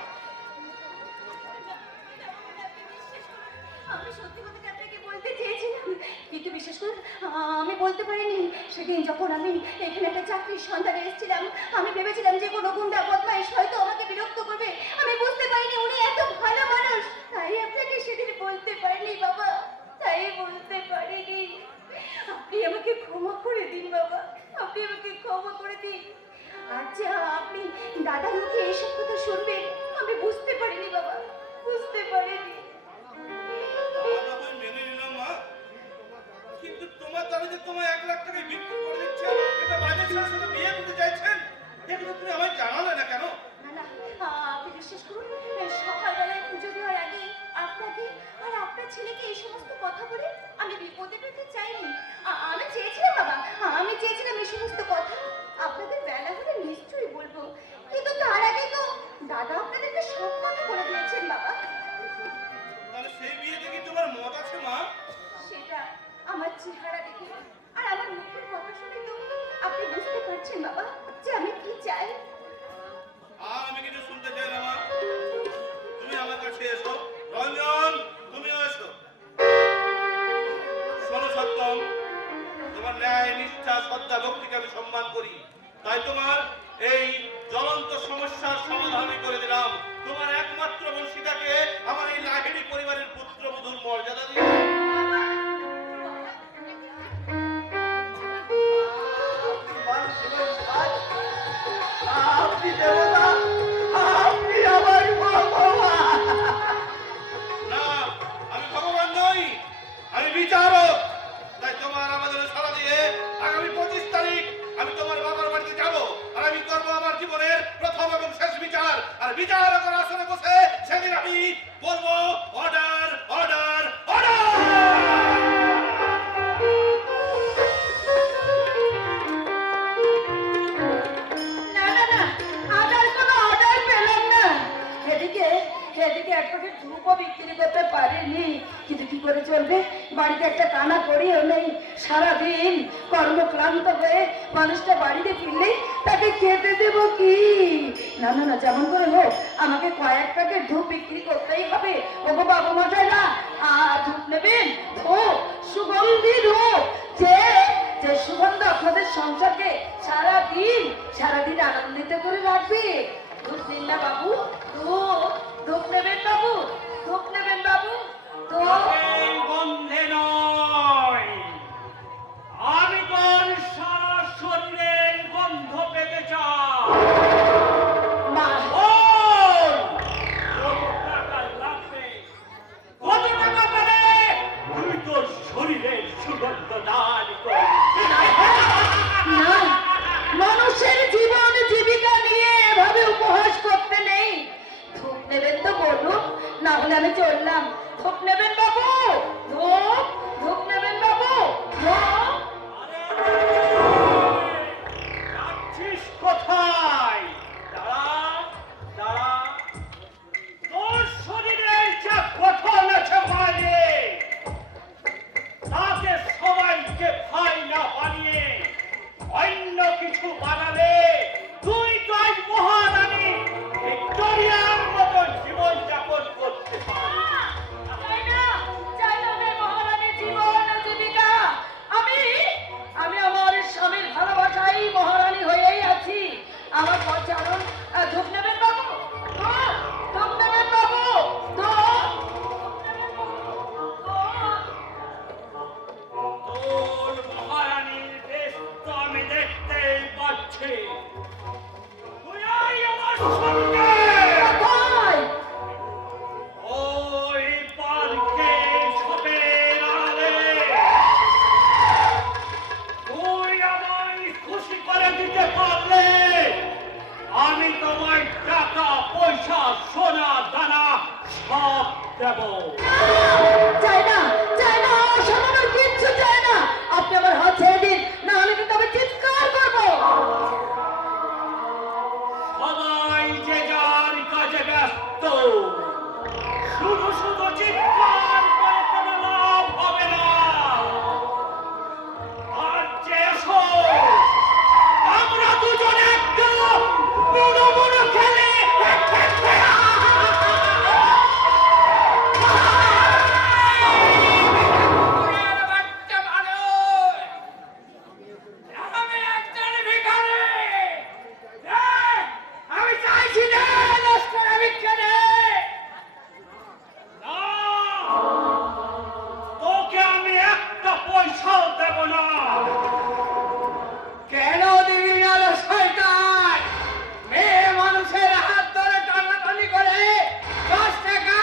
আমি সত্যি কথাটা আপনাকে বলতে চেয়েছিলাম, কিন্তু বিশেষ করে আমি বলতে পারিনি। সেদিন যখন আমি এখানে একটা চাকরির সন্ধানে এসেছিলাম, আমি ভেবেছিলাম যে কোনো গুন্ডা বদমাইশ হয়তো আমাকে বিরক্ত করবে। আমি বুঝতে পারিনি উনি এত ভালো মানুষ, তাই আপনাকে সেদিন বলতে পারিনি বাবা, তাই বলতে পারিনি। আপনি আমাকে ক্ষমা করে দিন বাবা, আপনি আমাকে ক্ষমা করে দিন। আচ্ছা আপনি দাদার মুখে এইসব কথা শুনবেন আমি বুঝতে পারিনি বাবা, বুঝতে পারিনি। আমরা বই মেনে নিলাম মা, কিন্তু তোমার দাবি যে তোমায় 1 লাখ টাকায় বিক্রি করে দিচ্ছেন, এটা বাজে ছেলের সাথে বিয়ে করতে চাইছেন, এগুলো তুমি আমায় জানালে না কেন? না না, আপনি বিশ্বাস করুন, এই সকালবেলায় পুজো দেওয়ার আগে আপনাকে আর আপনার ছেলেকে এই সমস্ত কথা বলে আমি বিপদে পেতে চাইনি। আমি চেয়েছিলাম বাবা, আমি চেয়েছিলাম এই সমস্ত কথা আপনাদের বেলা হলে নিশ্চয়ই বলবো, কিন্তু তার আগে তো দাদা আপনাদেরকে সব কথা বলে দিয়েছেন বাবা। তাহলে সেই বিয়েতে কি তোমার মত আছে মা? সেটা আমার চেহারা দেখে আর আমার মুখের কথা শুনে তো আপনি বুঝতে পারছেন বাবা যে আমি কি চাই। আর আমি কিছু শুনতে চাই না মা, তুমি আমার কাছে এসো। রঞ্জন, তুমিও এসো। শোনো সত্যম, তোমার ন্যায় নিষ্ঠা শ্রদ্ধা ভক্তিকে আমি সম্মান করি, তাই তোমার এই জ্বলন্ত সমস্যার সমাধান করে দিলাম। তোমার একমাত্র বংশীটাকে আমার এই লাহিড়ী পরিবারের পুত্রবধূর মর্যাদা দিয়ে আপনি দেবতা, আপনি আমার ভগবান। না, আমি ভগবান নই, আমি বিচারক। তাই তোমার আমাদের সারা দিয়ে আগামী 25 তারিখ আমি তোমার বাবার বাড়িতে যাব, আর আমি করবো আমার জীবনের প্রথম এবং শেষ বিচার। আর বিচারকের আসনে বসে সেদিন আমি বলবো অর্ডার, অর্ডার, অর্ডার। না না না, আমার কোনো অর্ডার পেলাম না। এদিকে এদিকে এক প্যাকেট ধূপও বিক্রি করতে পারিনি, কিন্তু কি করে চলবে? বাড়িতে একটা কানা করিও নেই। সারাদিন কর্মক্লান্ত হয়ে মানুষটা বাড়িতে ফিরলেই তাকে খেতে দেবো কি? না না না, যেমন করে হোক আমাকে কয়েক প্যাকেট ধূপ বিক্রি করতেই হবে। ওগো বাবু মশাই না, ধূপ নেবেন? ধূপ, সুগন্ধি ধূপ, যে যে সুগন্ধ আপনাদের সংসারকে সারাদিন আনন্দিত করে রাখবে। ধূপ নিন না বাবু, ধূপ, ধূপ নেবেন বাবু, ধূপ নেবেন বাবু, ধূপ। এই গন্ধে নয়, আমি তোর সারা শরীরের গন্ধ পেতে চাই। মা, বল, কত টাকা লাগবে? কত টাকা পেলে তুই তোর শরীরের সুগন্ধ দান করবি? না, মানুষের জীবন জীবিকা নিয়ে এভাবে উপহাস করতে নেই। ধূপ নেবেন তো বলুন, না হলে আমি চললাম। ধূপ নেবেন বাবু, ধূপ, ধূপ নেবেন বাবু, ধূপ। যাচ্ছিস কোথায়? দাঁড়া, দাঁড়া। তোর শরীরের যা গঠন আছে বাইরে, তাকে সবাইকে ভাই না বানিয়ে অন্য কিছু বানালে তুই তো আজ মহারানী ভিক্টোরিয়ার মতো জীবন যাপন করতে পারবি। তাই না? দেব। চাই না, চাই না, অসামান্য কিচ্ছু চাই না। আপনি আমার হাত ছেড়ে দিন, না হলে কিন্তু আমি চিৎকার করবো। সবাই যে যার কাজে ব্যস্ত, শুধু শুধু চিৎকার করে কোনো লাভ হবে না। আর যে এসো, আমরা দুজনে একটা বুড়ো বুড়ো খেলে বাচ্চা মানুষ, আমি একজন ভিখারি। আমি চাইছি না লস্কর ভিক্ষা দে। না, তোকে আমি একটা পয়সাও দেব না। কেন দিবি না রে শয়তান? মেয়ে মানুষের হাত ধরে টানাটানি করে 10 টাকা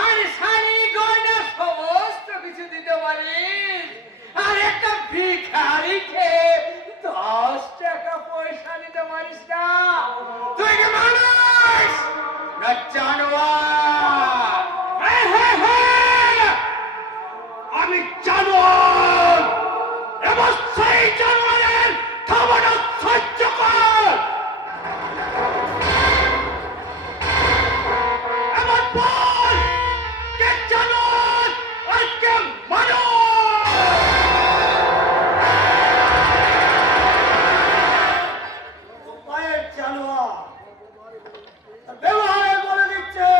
আর শাড়ি গয়না সমস্ত কিছু দিতে পারিস, আর একটা ভিখারিকে 10 টাকা পয়সা দিতে পারিস না? তুই কি মানুষ না জানোয়ার? হ্যাঁ হ্যাঁ হ্যাঁ, আমি জানোয়ার এবং সেই জানোয়ারের থামানো সহ্য কর। এমন বল কে জানোয়ার আর কে মানুষ? পায়ের জানোয়ার, ব্যবহারে বলে দিচ্ছে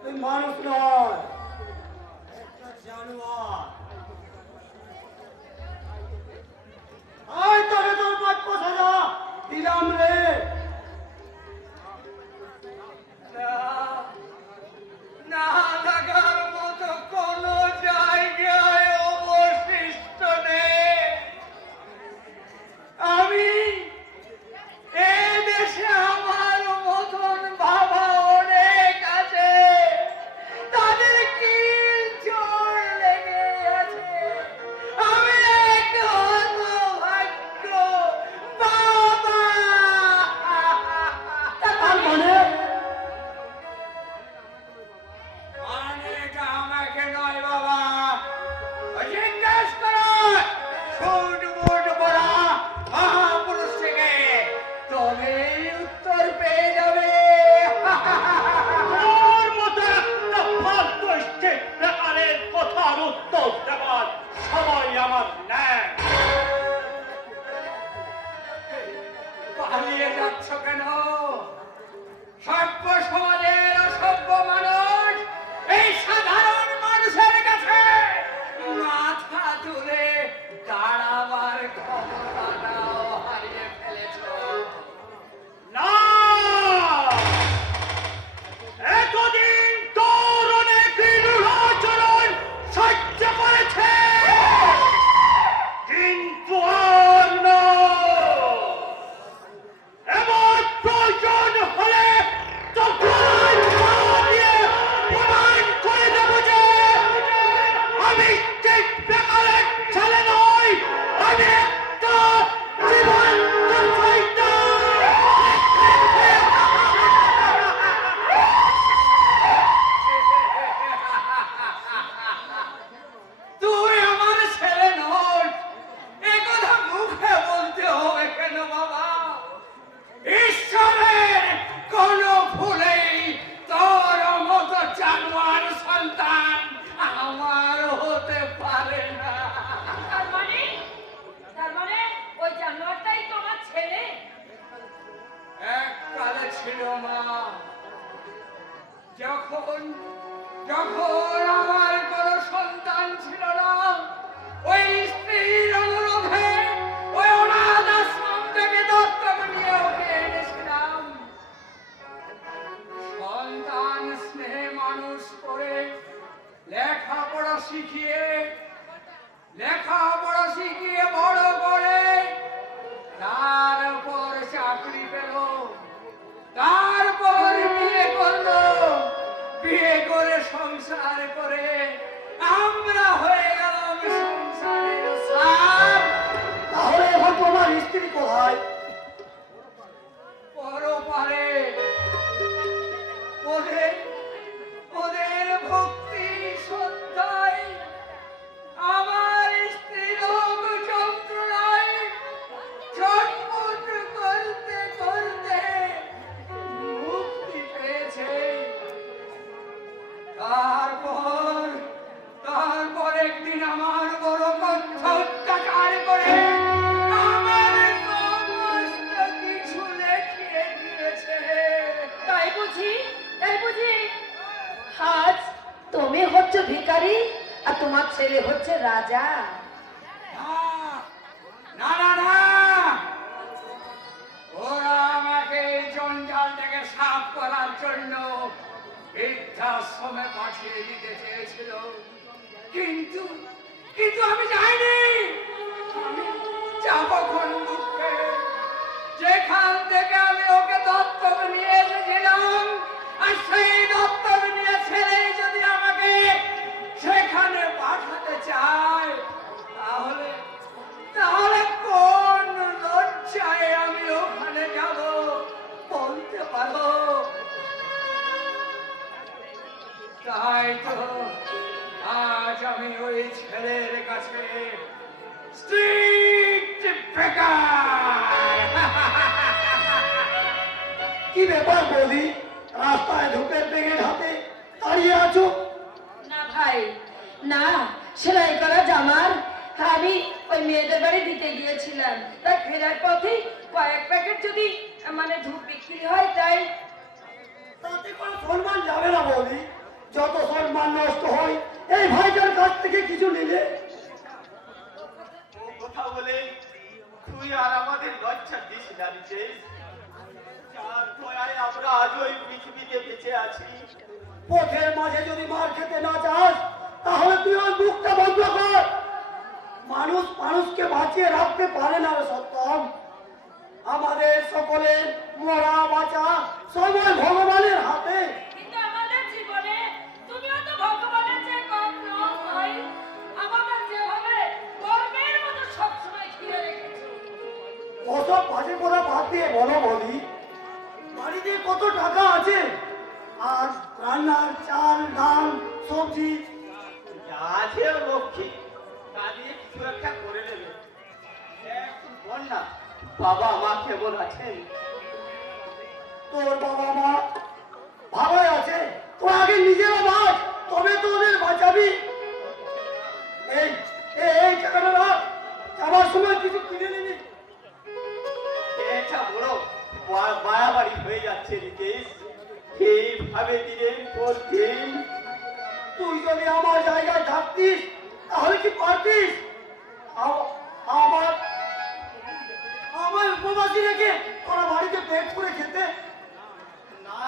তুই মানুষ নয়, একটা জানোয়ার। আয় তবে তোর 5,000 দিলাম রে। না লাগার মতো কোনো জায়গায় অবশিষ্ট নেই। আমি এ দেশে আমার মতন বাবা অনেক আছে, তাদের কিল জোর লেগে আছে। আমি এক হতভাগ্য বাবা। তার মানে এটা আমাকে নয় বাবা, জিজ্ঞেস করো সুট বুট পরা মহাপুরুষ থেকে, তবে উত্তর পেয়ে যাবে। তোর মতো একটা ফালতু স্টেট ব্যাপারের কথার উত্তর দেওয়ার সময় আমার নেই। পালিয়ে যাচ্ছ কেন? সভ্য সমাজের অসভ্য মানুষ এই সাধারণ মানুষের কাছে মাথা তুলে দাঁড়াবার ক্ষমতাটাও হারিয়ে ফেলেছ। না, এতদিন তোর অনেক নির্যাতন সহ্য করেছে, কিন্তু আর না। এবার প্রয়োজন হলে তখন দিয়ে প্রমাণ করে দেব যে আমি ঠিক বেকারের ছেলে নই, আমি একটা জীবন্ত তুই আমার ছেলে নই, এ কথা মুখে বলতে হবে কেন বাবা? ঈশ্বরের কোন ভুলেই তোর মতো জানোয়ার সন্তান আমার হতে পারে না। তার মানে ওই জানোয়ারটাই তোমার ছেলে? এককালে ছিল মা, যখন যখন আমার কোনো সন্তান ছিল না, ওই স্ত্রীর অনুরোধে ওই অনাথ আশ্রম থেকে দত্তক নিয়ে ওকে এনেছিলাম। সন্তান স্নেহে মানুষ করে লেখাপড়া শিখিয়ে বড় করে তারপর চাকরি পেল, তারপর বিয়ে করলো, বিয়ে করে সংসার করে আমরা হয়ে গেলাম সংসারের সাপ। তাহলে এখন তোমার স্ত্রী কোথায়? পরপারে ওদের তারপর তারপর একদিন আমার বড় কণ্ঠ অত্যাচার করে আমার সমস্ত কিছু দেখিয়ে দিয়েছে। তাই বুঝি আজ তুমি হচ্ছে ভিখারি আর তোমার ছেলে হচ্ছে রাজা। না না না, ওরা আমাকে এই জঞ্জাল থেকে সাফ করার জন্য বৃদ্ধাশ্রমে পাঠিয়ে দিতে চেয়েছিল, কিন্তু কিন্তু আমি যাইনি। আমি যাবো কোন দুঃখে, যেখান থেকে আমি ওকে দত্তক নিয়ে এসেছিলাম, আর সেই দত্তক নিয়ে ছেলেই যদি আমাকে সেখানে পাঠাতে চায়, তাহলে তাহলে কোন লজ্জায় আমি ওখানে যাব বলতে পারো? তাই তো আজ আমি ওই ছেলের কাছে স্ট্রিট বেকার। কি ব্যাপার বৌদি, রাস্তায় ঢুকে পেগে হাতে দাঁড়িয়ে আছো? না ভাই না, সেলাই করা জামার আমি ওই মেয়েদের বাড়ি দিতে গিয়েছিলাম, তাই ফেরার পথে কয়েক প্যাকেট যদি মানে ধূপ বিক্রি হয় তাই। তাতে কোনো সম্মান যাবে না বৌদি, যত সম্মান নষ্ট হয় এই ভাইটার কাছ থেকে কিছু নিলে। ও কথা বলে তুই আর আমাদের লজ্জা দিস না রিতেশ। যার দয়ায় আমরা আজও এই পৃথিবীতে বেঁচে আছি। পথের মাঝে যদি মার খেতে না চাস তাহলে তুই ওই মুখটা বন্ধ কর। মানুষ মানুষকে বাঁচিয়ে রাখতে পারে না রে সত্যম। আমাদের সকলের মরা বাঁচা সময় ভগবানের হাতে। কিন্তু আমাদের জীবনে তুমিও তো ভগবানের চেয়ে কম নও ভাই। আমাদের যেভাবে কর্মের মতো সবসময় ঘিরে রেখেছো। ওসব বাজে কথা বাদ দিয়ে বলো বলি, বাড়িতে কত টাকা আছে? আর রান্নার চাল ডাল সবজি যা আছে লক্ষ্মী তা দিয়ে কিছু একটা করে নেবে। তুই বল না, বাবা মা কেমন আছেন? তোর বাবা মা ভালোই আছে, তো আগে নিজেরা বাঁচ, তবে তো ওদের বাঁচাবি। এই এই টাকাটা রাখ, যাবার সময় কিছু কিনে নিবি। এটা বড় বাড়াবাড়ি হয়ে যাচ্ছে রিতেশ। এইভাবে দিনের পর দিন তুই যদি আমার জায়গায় থাকতিস তাহলে কি পারতিস আমার আমার উপবাসী রেখে তোরা বাড়িতে পেট করে খেতে? না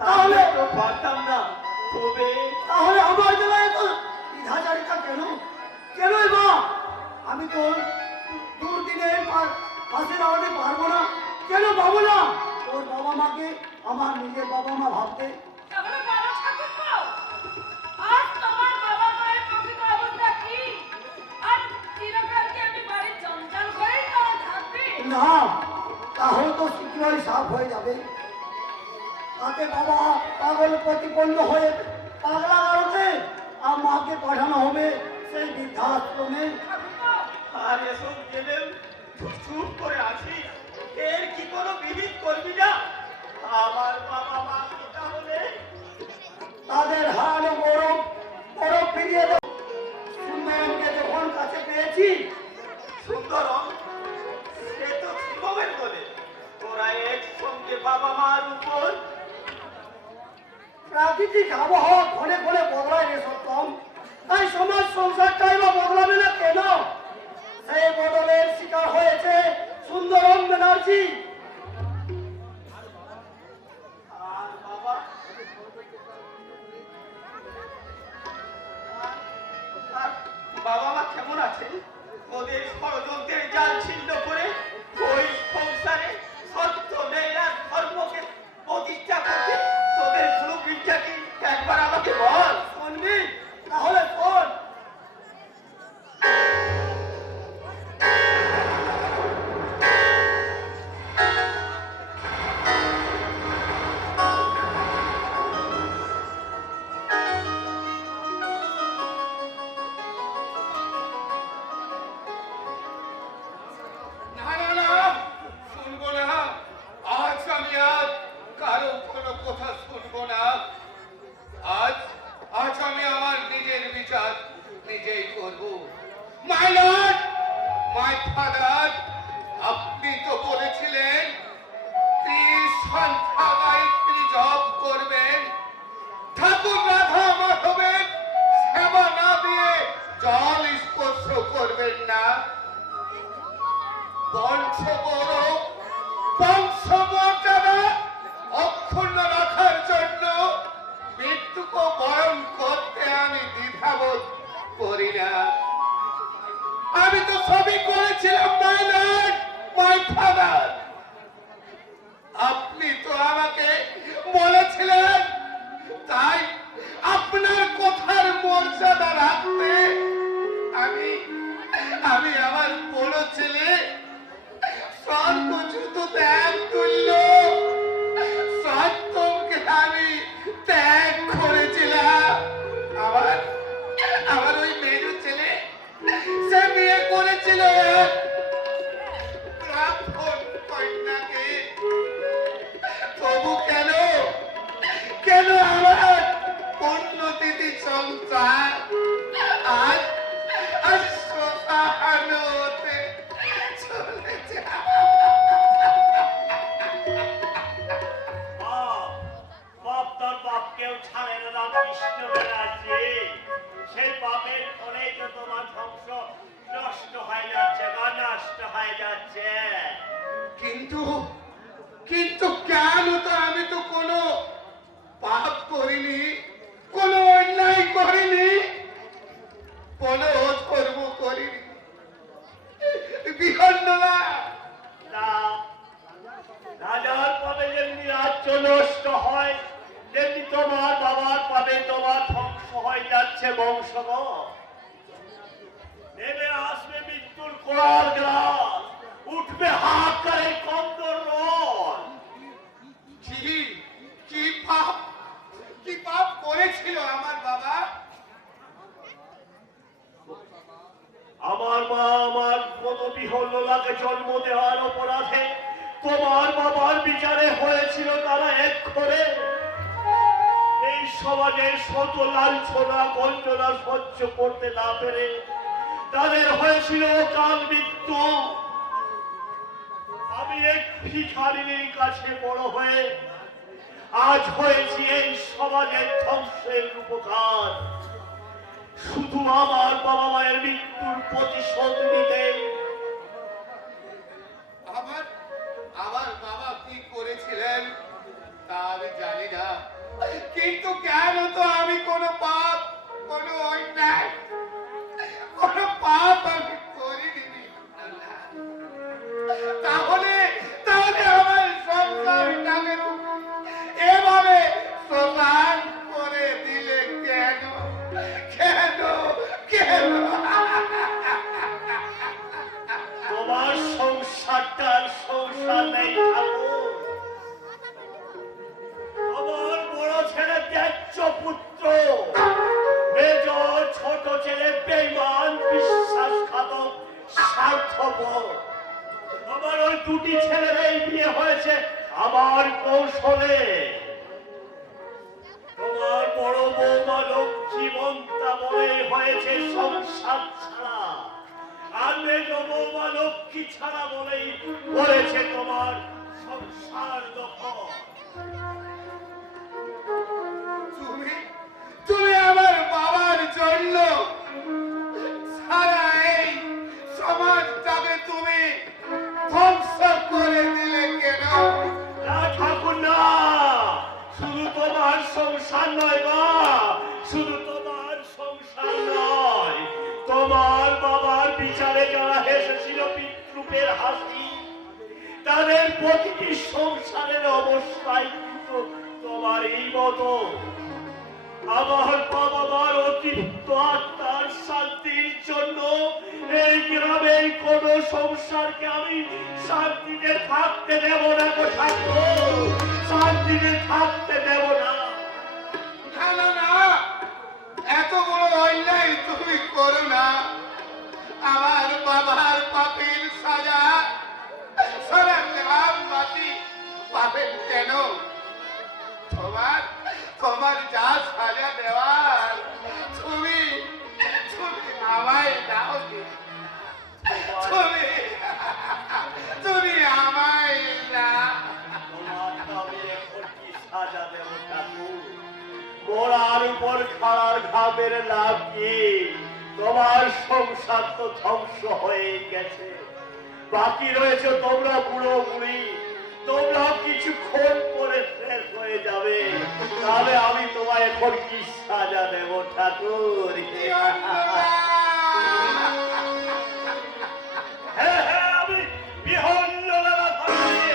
তাহলে তো পারতাম না। তবে তাহলে আমার বেলায় তো হাজারিটা কেন কেন মা? আমি তো দুর্দিনের পাশে দাঁড়াতে পারবো না, কেন পাবো না? তোর বাবা মাকে আমার নিজের বাবা মা ভাবতে। তাহলে বলো ঠাকুরপো, আজ তোমার বাবা মায়ের প্রকৃত অবস্থা কি? আর চিরকাল কি আমি বাড়ির জঞ্জাল হয়েই তারা থাকবে? না, তাহলে তো শীঘ্রই সাফ হয়ে যাবে। তাতে বাবা পাগল প্রতিপন্ন হয়ে পাগলা গারদে, আর মাকে পাঠানো হবে সেই বৃদ্ধাশ্রমে। ঠাকুরপো, আর এসব গেলেও চুপ করে আছি। এর কি কোনো বিহিত করবি না? আমার বাবা মা কি তাহলে তাদের হারানো গৌরব গৌরব ফিরিয়ে দেব। সুন্দরমকে যখন কাছে পেয়েছি, সুন্দরম? সে তো জীবনের বলে তোরা একসঙ্গে বাবা মার উপর। প্রাকৃতিক আবহাওয়া ক্ষণে ক্ষণে বদলায় রে সত্যম, তাই সমাজ সংসারটাই বা বদলাবে না কেন? সেই বদলের শিকার হয়েছে সুন্দরম ব্যানার্জি। আর বাবা আর বাবা মা কেমন আছেন? ওদের ষড়যন্ত্রের জাল ছিন্ন করে ওই সংসারে সত্য মেয়েরা ধর্মকে প্রতিষ্ঠা করতে তোদের ব্লুপ্রিন্টটা কি একবার আমাকে বল। শুনবি? তাহলে শোন। না না না, শুনবো না। আজ আমি আর কারো কোনো কথা শুনবো না। আজ মাই ফাদার, আপনি তো বলেছিলেন 30 সন্ধ্যা গায়ত্রী জপ করবেন, ঠাকুর রাধা আমার হবেন, সেবা না দিয়ে জল স্পর্শ করবেন না। বংশমর্যাদা অক্ষুণ্ণ রাখার জন্য মৃত্যুকে বরণ করতে আমি দ্বিধাবোধ করি না। আমি তো সবই করেছিলাম মাই লর্ড, মাই ফাদার। আপনি তো আমাকে বলেছিলেন, তাই আপনার কথার মর্যাদা রাখতে আমি আমার বড় ছেলে সর্বচ্যুত ত্যাগ তুল্য সত্যমকে আমি ত্যাগ করেছিলাম। আমার ওই মেজো ছেলে সে বিয়ে করেছিল এক ব্রাহ্মণ কন্যাকে। তবু কেন আমার উন্নতি সংসার আজ শ্মশানে হতে চলেছে? বাপ তার বাপকেও ছাড়ে না রামকৃষ্ণ ব্যানার্জি। সেই বাপের ফলেই তো তোমার ধ্বংস নষ্ট হয়ে যাচ্ছে বা নষ্ট হয়ে যাচ্ছে। কিন্তু কেন? তো আমি তো কোনো পাপ করিনি, কোনো অন্যায় করিনি, কোনো অধর্ম করিনি। বিহন্নলা তা রাজার পাবে যেমনি রাজ্য নষ্ট হয়, তেমনি তোমার বাবার পাবে তোমার ধ্বংস হয়ে যাচ্ছে বংশগত। নেমে আসবে মৃত্যুর কোড়ার গ্রাস, উঠবে হাহাকারে কন্দর রোল। কি পাপ করেছিল আমার বাবা? আমার মা আমার মতো বিহল্লাকে জন্ম দেওয়ার অপরাধে তোমার বাবার বিচারে হয়েছিল তারা এক করে। এই সমাজের শত লাঞ্ছনা বঞ্চনা সহ্য করতে না পেরে তাদের হয়েছিল অকাল মৃত্যু। আমি এক ভিখারিনীর কাছে বড় হয়ে আজ হয়েছি এই সমাজের ধ্বংসের উপকার। শুধু আমার বাবা মায়ের মৃত্যুর প্রতিশোধ নিতে। আমার বাবা কি করেছিলেন তা আমি জানি না, কিন্তু কেন তো আমি কোনো পাপ, কোনো অন্যায়, কোনো পাপ আমি করিনি। তাহলে আমার সংসারটাকে এভাবে সমান করে দিলে কেন? তোমার সংসারটার সংসার নেই ঠাকুর। আমার বড় ছেলে ত্যায্য পুত্র, মেজ ছোট ছেলে বেঈমান বিশ্বাসঘাতক স্বার্থপর। আমার ওই দুটি ছেলের এই বিয়ে হয়েছে আমার কৌশলে। তোমার বড় বৌমা লক্ষ্মীমন্তা বলে হয়েছে সংসার ছাড়া, আর মেজ বৌমা লক্ষ্মী ছাড়া বলেই করেছে তোমার সংসার দখল। তুমি আমার বাবার জন্য সারা এই সমাজটাকে তুমি ধ্বংস করে দিলে কেন? না ঠাকুর না, শুধু তোমার সংসার নয় বা শুধু তোমার সংসার নয়, তোমার বাবার বিচারে যারা হেসেছিল পিতৃপের হাসি, তাদের প্রতিটি সংসারের অবস্থায় কিন্তু তোমার এই মতো। আমার বাবা মার অতিরিক্ত আত্মার শান্তির জন্য এই গ্রামের কোন সংসারকে আমি শান্তিতে থাকতে দেব না গো ঠাকুর, শান্তিতে থাকতে দেব না। না, এত বড় অন্যায় তুমি করো না। আমার বাবার পাপের সাজা সারা গ্রামবাসী পাবেন কেন? তোমার যা সাজা দেওয়ার তুমি আমায় দাও। তুমি উপর খাড়ার ঘামের লাভ কি? তোমার সংসার তো ধ্বংস হয়ে গেছে, বাকি রয়েছে তোমরা বুড়ো বুড়ি। তোমরা কিছুক্ষণ পরে শেষ হয়ে যাবে, তাহলে আমি তোমায় এখন কি সাজা দেব ঠাকুর? হ্যাঁ হ্যাঁ, আমি বিহন্নলারা থাকি।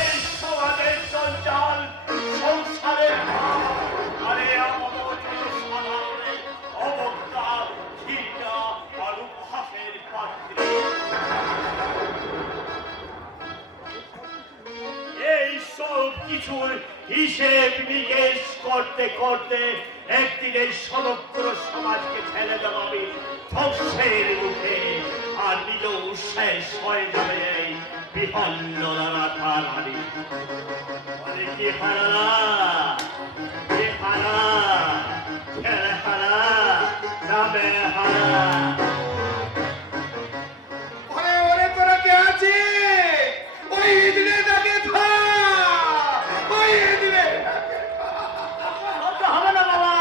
এই সমাজের জঞ্জাল, সংসারের ভার, আরে সাধারণের অবজ্ঞা, ঘৃণা আর উপহাসের পাত্রে এই সব কিছুর হিসেব নিকেশ করতে করতে একদিন এই সমগ্র সমাজকে ঠেলে দেবো আমি ধ্বংসের মুখে, আর নিজেও শেষ হয়ে যাবে এই বিহন্নলারা ধারানি। কি হারা, কি হারা, ছেড়ে হারা, নামে হারা। ওরে ওরে তোরা কে আছে? ওই ইঁদুরে তাকে ধর, ওই ইঁদুরে। ধরতে হবে না বাবা,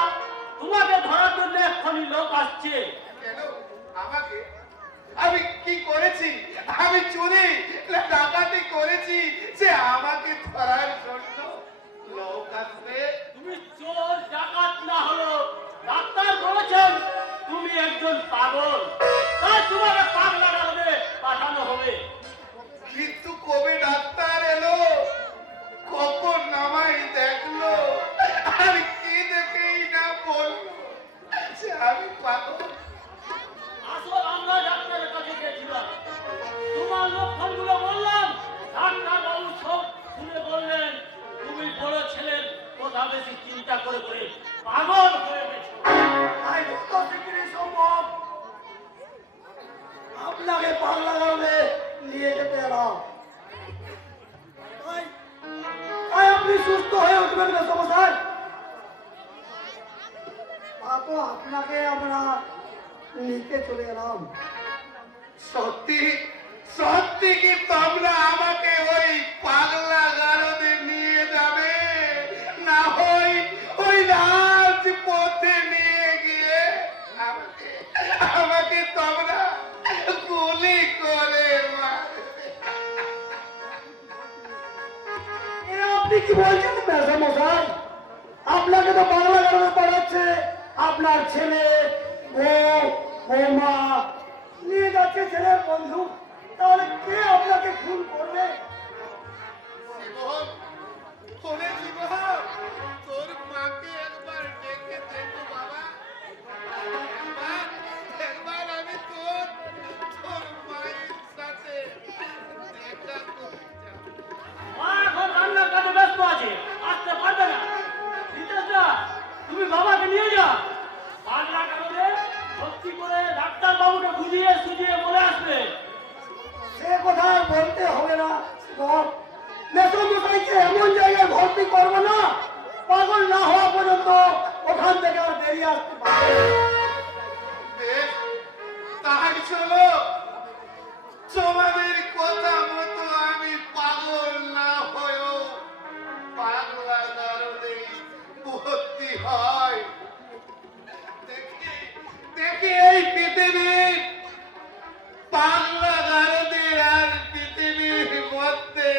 তোমাকে ধরার জন্য এক্ষুনি লোক আসছে। কেন আমাকে? আমি কি করেছি? আমি চুরি না ডাকাতি করেছি যে আমাকে ধরার জন্য লোক আসবে? তুমি চোর ডাকাত না হলো, ডাক্তার বলেছেন তুমি একজন পাগল, তাই তোমাকে পাগলা ডাকবে পাঠানো হবে। কিন্তু কবে ডাক্তার এলো, কখন নামাই দেখলো, আর কি দেখেই না বললো যে আমি পাগল? আসল আমরা ডাক্তারের কাছে গেছিলাম, তোমার লক্ষণগুলো বললাম, ডাক্তার বাবু সব শুনে বললেন তুমি বড় ছেলের কথা বেশি চিন্তা করে করে পাগল হয়ে গেছো। তাই যত শীঘ্রই সম্ভব আপনাকে পাগলা গ্রামে নিয়ে যেতে এলাম। তাই আপনি সুস্থ হয়ে উঠবেন না সমস্যায়, তা তো আপনাকে আমরা নিতে চলে এলাম। সত্যি সত্যি কি তোমরা আমাকে ওই পাগলা গারদে নিয়ে যাবে, না হয় ওই রাজপথে নিয়ে গিয়ে আমাকে আমাকে তোমরা গুলি করে মারবে? আপনি কি বলছেন মেজমশাই? আপনাকে তো বাংলা গ্রামে পড়াচ্ছে আপনার ছেলে, বউ, বৌমা, নিয়ে যাচ্ছে ছেলের বন্ধু, তাহলে কে আপনাকে খুন করবে? জীবন, ওরে জীবন, তোর মাকে একবার ডেকে দেখো বাবা। একবার আমি তোর মায়ের সাথে দেখা করতে চাই। মা এখন রান্নার কাজে ব্যস্ত আছে, আসতে পারবে না। রিতেশদা, তুমি বাবাকে নিয়ে যাও, বাংলা কাগজে ভর্তি করে ডাক্তার বাবুকে বুঝিয়ে সুঝিয়ে বলে আসবে। সে কথা আর বলতে হবে না, মেসোমশাইকে এমন জায়গায় ভর্তি করবো না, পাগল না হওয়া পর্যন্ত ওখান থেকে আর বেরিয়ে আসতে পারবে। বেশ, তাই চলো, তোমাদের কথা মতো আমি পাগল না হয়েও পাগলা গারদে ভর্তি হয়। দেখি দেখি এই পৃথিবীর পাগলা গারদের আর পৃথিবীর মধ্যে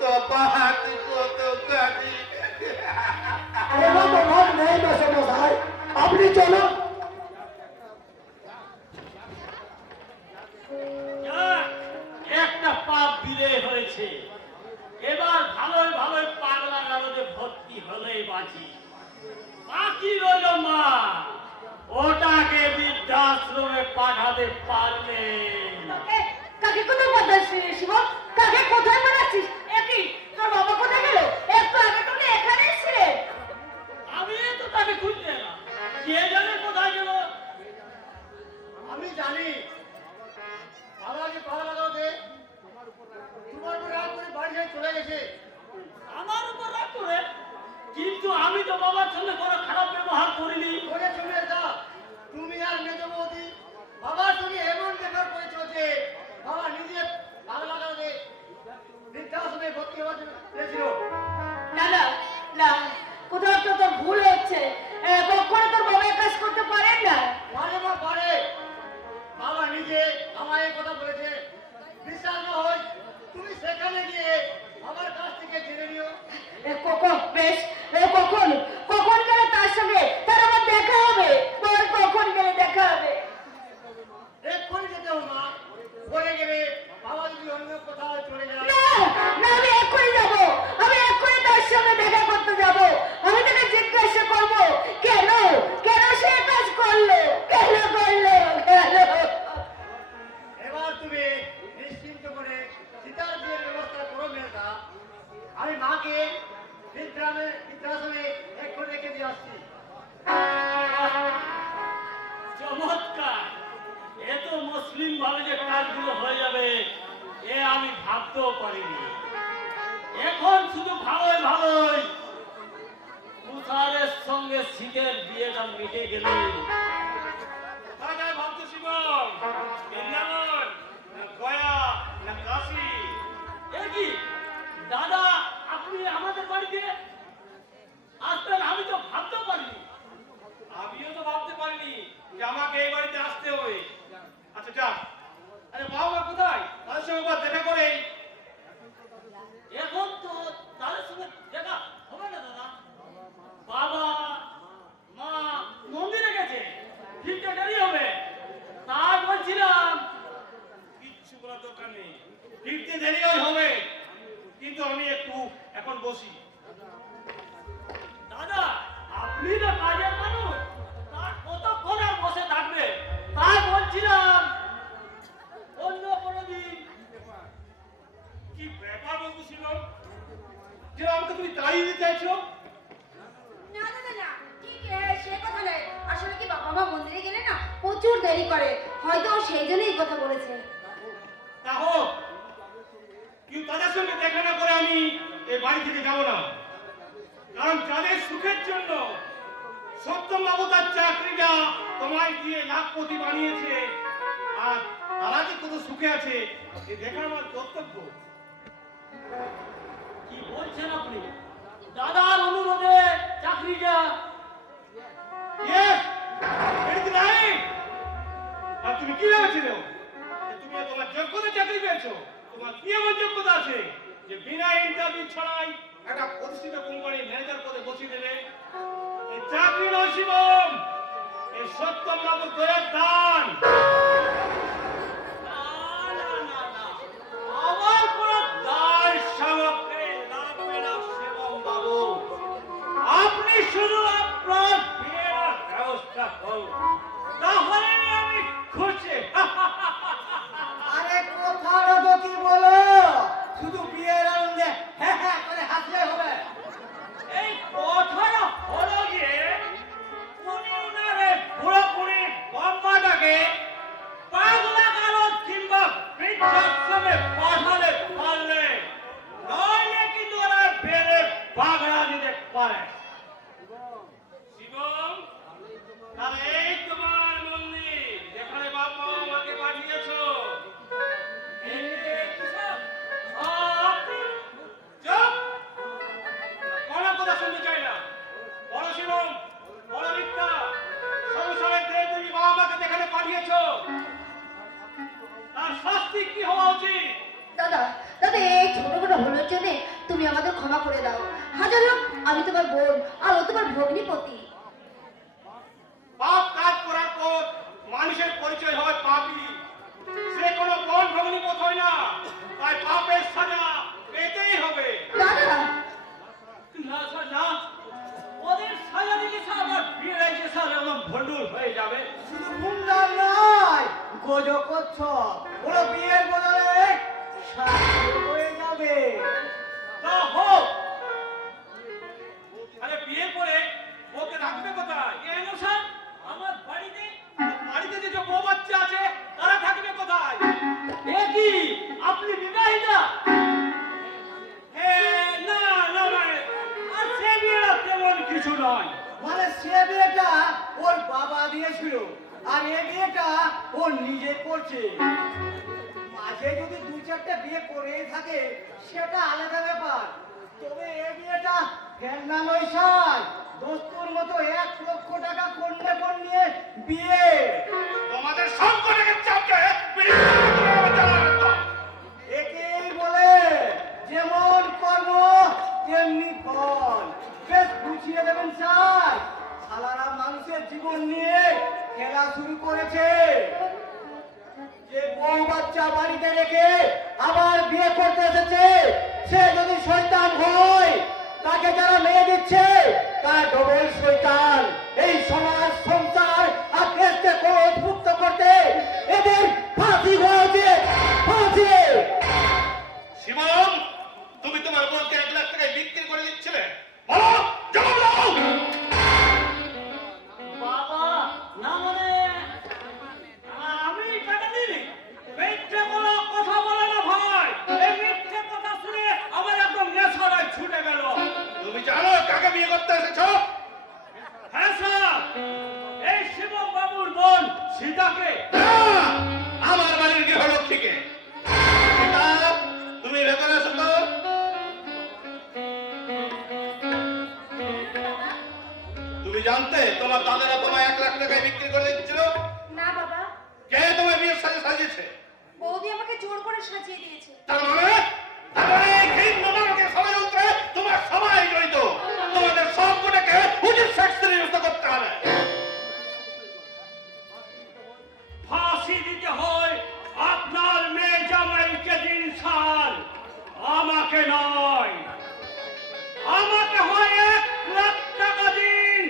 তফাৎ কতখানি। কোনো প্রভাব নেই মেসোমশাই, আপনি চলুন। একটা পাপ বিলে হয়েছে, এবার ভালোই ভালোই পাগলা গারদে ভর্তি হলেই বাঁচি। বাকি রইল মা, ওটাকে বৃদ্ধাশ্রমে পাঠাতে পারলে। কাকে কোথায় পাঠাচ্ছিস শিব? কাকে কোথায় পাঠাচ্ছিস? একই তোর বাবা কোথায় গেল? একটু আগে তো এখানে ছিলেন। আমি তো তাকে খুঁজতে এলাম, কে জানে কোথায় গেল। আমি জানি বাবাকে পাগলা গারদে তোমার উপর রাগ করে বাড়ি ছেড়ে চলে গেছে। আমার উপর রাগ করে? কিন্তু আমি তো বাবার সঙ্গে কোনো খারাপ ব্যবহার করিনি। করে চলে যা, তুমি আর মেজ বৌদি বাবার সঙ্গে এমন ব্যবহার করেছো যে বাবা নিজে পাগলা গারদে বৃদ্ধাশ্রমে ভর্তি হওয়ার জন্য চেয়েছিল। না না না, কোথাও তো তোর ভুল হচ্ছে। শীতের বিয়েটা মিটে গেল। কোথায় যায় ভাবছো শিবম? বৃন্দাবন না গয়া না কাশী? এ কি দাদা, আপনি আমাদের বাড়িতে আসবেন আমি তো ভাবতেও পারিনি। আমিও তো ভাবতে পারিনি যে আমাকে এই বাড়িতে আসতে হবে। আচ্ছা যা, আরে বাবা কোথায়? তাদের সঙ্গে একবার দেখা করে এখন তো তাদের সঙ্গে দেখা হবে না দাদা। বাবা মা মন্দিরে গেছে, ফিরতে দেরি হবে। তাই বলছিলাম কিচ্ছু করার দরকার নেই, ফিরতে দেরি হবে, কিন্তু আমি একটু এখন বসি। দাদা আপনি তো কাজের মানুষ, তার কতক্ষণ আর বসে থাকবে? তাই বলছিলাম অন্য কোনো দিন। কি ব্যাপার বলতো শিবম, যে আমাকে তুমি তাড়িয়ে দিতে চাইছো? না দাদা না, ঠিক সে কথা নয়। আসলে কি বাবা মা মন্দিরে গেলে না প্রচুর দেরি করে, হয়তো ও সেই জন্যই এই কথা বলেছে। তা হোক, কিন্তু তাদের সঙ্গে দেখা না করে আমি এই বাড়ি থেকে যাবো না। কারণ যাদের সুখের জন্য সত্যম বাবু তার চাকরিটা তোমায় দিয়ে লাখপতি বানিয়েছে, আর তারা যে কত সুখে আছে এ দেখা আমার কর্তব্য। কি বলছেন আপনি? দাদার অনুরোধে চাকরিটা Yes! এটা কি নাই? আর তুমি কি ভেবেছিলে যে তুমি তোমার যোগ্যতা চাকরি পেয়েছো? তোমার কি এমন যোগ্যতা আছে যে বিনা ইন্টারভিউ ছাড়াই একটা প্রতিষ্ঠিত কোম্পানির ম্যানেজার পদে বসিয়ে দেবে? এই চাকরি নয় শিবম, এই সত্যম বাবুর দয়ার দান। না না না না, আমার কোনো দায় সামগ্রী লাগবে না শিবম বাবু। আপনি শুধু আপনার বিয়ের ব্যবস্থা করুন, তাহলে আমি খুশি। আরে কথাটা তো কি বলো, শুধু বিয়ের আনন্দে হ্যাঁ হ্যাঁ করে হাসলে হবে। এই কথাটা হলো গিয়ে উনি উনার এই পুরোপুরি বম্বাটাকে পাগলা কারো কিংবা বৃদ্ধাশ্রমে পাঠালে পারলে, নইলে কিন্তু ওরা বেড়ে পাগড়া দিতে পারে। শিবম, তাহলে এই তোমার মন্দির যেখানে বাবা আমাকে পাঠিয়েছো। চুপ! কোনো কথা শুনতে চাই না। বলো শিবম, বলো মিথ্যা। সংসারের দেহে তুমি বাবা মাকে যেখানে পাঠিয়েছো, তার শাস্তি কি হওয়া উচিত? দাদা দাদা, এই ছোট ছোট ভুলের জন্য তুমি আমাদের ক্ষমা করে দাও। হাজার হোক আমি তোমার বোন আর ও তোমার ভগ্নিপতি। পাপ কাজ করার পর মানুষের পরিচয় হয় পাপী। সে কোনো বন ভগ্নিপথ হয় না, তাই পাপের সাজা পেতেই হবে। দাদা না স্যার না, ওদের সাজা দিলে স্যার আমার বিয়ের আইসে স্যার এমন ভণ্ডুল হয়ে যাবে। শুধু গুন্ডার নয়, গোজো করছো, ওরা বিয়ের বদলে সাহায্য হয়ে যাবে। তা হোক। আরে বিয়ের পরে ওকে রাখবে কোথায়? কেন স্যার? আমার বাড়িতে বাড়িতে যে বউ বাচ্চা আছে তারা থাকবে কোথায়? এ কি আপনি বিবাহিতা? না না মানে, আর সে বিয়েটা তেমন কিছু নয়। মানে সে বিয়েটা ওর বাবা দিয়েছিল, আর এ বিয়েটা ও নিজে করছে। মাঝে যদি দু চারটা বিয়ে করে থাকে সেটা আলাদা ব্যাপার, তবে এ বিয়েটা ফেলনা নয় সার, দোস্তুর মতো 1 লক্ষ টাকা কন্যা কর নিয়ে বিয়ে। তোমাদের সংকটের চাপকে একেই বলে যেমন কর্ম তেমনি ফল। বেশ বুঝিয়ে দেবেন স্যার, শালারা মানুষের জীবন নিয়ে খেলা শুরু করেছে। যে বউ বাচ্চা বাড়িতে রেখে আবার বিয়ে করতে এসেছে, সে যদি শয়তান হয়, তাকে যারা মেয়ে দিচ্ছে তার ডবল শয়তান। এই সমাজ সংসার আর দেশকে ক্রোধমুক্ত করতে এদের ফাঁসি হয়েছে, ফাঁসি। শিবম, তুমি তোমার বোনকে 1 লাখ টাকায় বিক্রি করে দিচ্ছিলে, বলো জবাব দাও। বাবা না মানে আমি টাকা দিই। মিথ্যে কোনো কথা বলে না ভাই। এই মিথ্যে কথা শুনে আমার একদম নেশায় ছুটে গেল। তুমি জানো কাকে বিয়ে করতে এসেছো? সীতাকে? না, আমার বাড়ির গৃহলক্ষ্মীকে। সীতা, তুমি ভেতরে এসো তো। তুমি জানতে তোমার দাদারা তোমায় 1 লাখ টাকায় বিক্রি করে দিচ্ছিল? না বাবা, কে তোমায় বিয়ের সাজে সাজিয়েছে? বৌদি আমাকে জোর করে সাজিয়ে দিয়েছে। তার মানে এই ঘৃণ্য নরকের ষড়যন্ত্রে তোমার সবাই জড়িত। তোমাদের সবকটাকে উচিত শাস্তির ব্যবস্থা করতে হবে। ফাঁসি দিতে হয় আপনার মেয়ে জামাইকে দিন স্যার, আমাকে নয়। আমাকে হয় 1 লাখ টাকা দিন,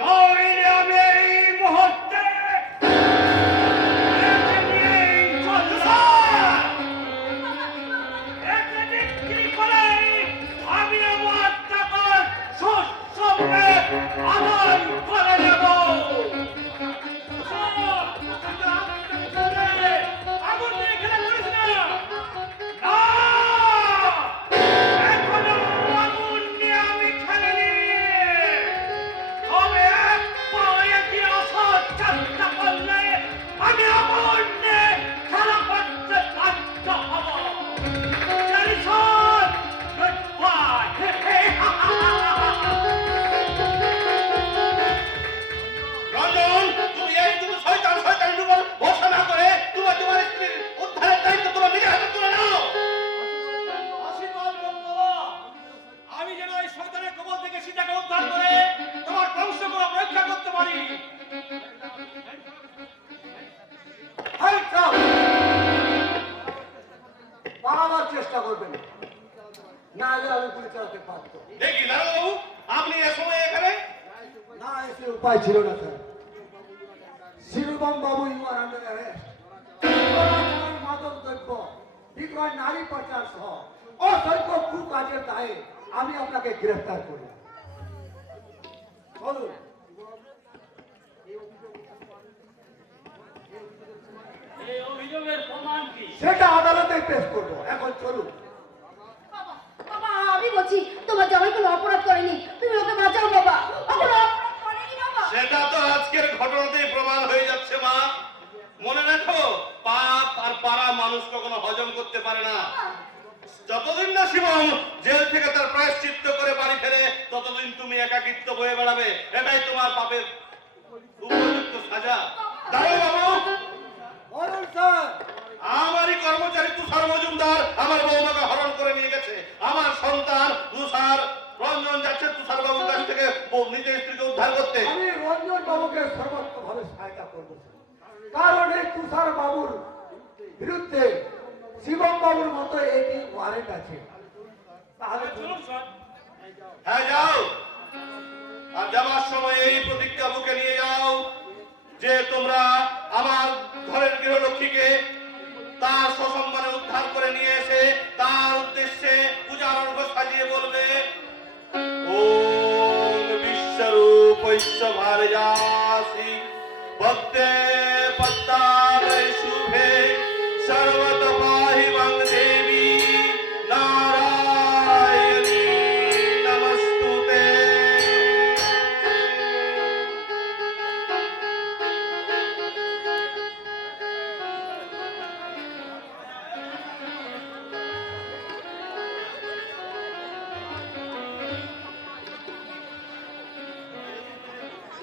নইলে আমি এই মুহূর্তে একে নিয়েই চললাম। একে বিক্রি করে আমি আমার টাকার সঙ্গে আদায় করে নেব। আগুন নিয়ে খেলা করিস না। না, এখনো আগুন নিয়ে আমি খেলিনি। তবে এক পায়ে দিয়ে আসার চেষ্টা করলে আমি আগুন নিয়ে খেলা করতে বাধ্য হব। Jason, goodbye. রঞ্জন, তুমি এই তুমি শয়তান শয়তান যুগল ঘোষণা করে তোমার স্ত্রীর উদ্ধারের দায়িত্ব তোমার নিজের হাতে তুলে নাও। আশীর্বাদ করুন বাবা। আমি যেন এই শয়তানের কবল থেকে সীতাকে উদ্ধার করে তোমার বংশগুলো রক্ষা করতে পারি। পালাবার চেষ্টা করবেন, না হলে আমি গুলি চালাতে পারত দেখি দারোগাবু, আপনি এ সময় এখানে? না, এসে উপায় ছিল না sir. Shivam Babu, you R under arrest. মাদক দ্রব্য বিক্রয়, নারী পাচার সহ অসংখ্য কুকাজের দায়ে আমি আপনাকে গ্রেফতার করি। বলুন, এই অভিযোগের প্রমাণ কি? সেটা আদালতে পেশ করবো। এখন চলুন। বাবা, বাবা, আমি বলছি তোমার জামাই কোনো অপরাধ করেনি, তুমি ওকে বাঁচাও বাবা। ও কোনো অপরাধ করেনি বাবা। সেটা তো আজকের ঘটনাতেই প্রমাণ হয়ে যাচ্ছে মা। মনে রাখো, পাপ আর পাড়া মানুষ কখনো হজম করতে পারে না। যতদিন না শিবম জেল থেকে তার প্রায়শ্চিত্ত করে বাড়ি ফেরে, ততদিন তুমি একাকিত্ব বয়ে বেড়াবে। এটাই তোমার পাপের উপযুক্ত সাজা। দারোগাবু, বলুন স্যার। আমারই কর্মচারী তুষার মজুমদার আমার বৌমাকে হরণ করে নিয়ে গেছে। আমার সন্তান তুষার রঞ্জন যাচ্ছে তুষার বাবুর কাছ থেকে নিজের স্ত্রীকে উদ্ধার করতে। আমি রঞ্জন বাবুকে সর্বোচ্চভাবে সহায়তা করবো, কারণ এই তুষার বাবুর বিরুদ্ধে শিবম বাবুর মতো এটি ওয়ারেন্ট আছে। তাহলে চলুন স্যার। হ্যাঁ, যাও। আর যাওয়ার সময় এই প্রতিজ্ঞা বুকে নিয়ে যাও যে তোমরা আমার ঘরের গৃহলক্ষ্মীকে তার সসম্মানে উদ্ধার করে নিয়ে এসে তার উদ্দেশ্যে পূজার অর্ঘ সাজিয়ে বলবে, ওম বিশ্বরূপৈশ্চ ভারজাসি ভক্তে পদ্মালয় শুভে সর্বত পাহি মাং দেবী নারায়ণী নমস্তুতে।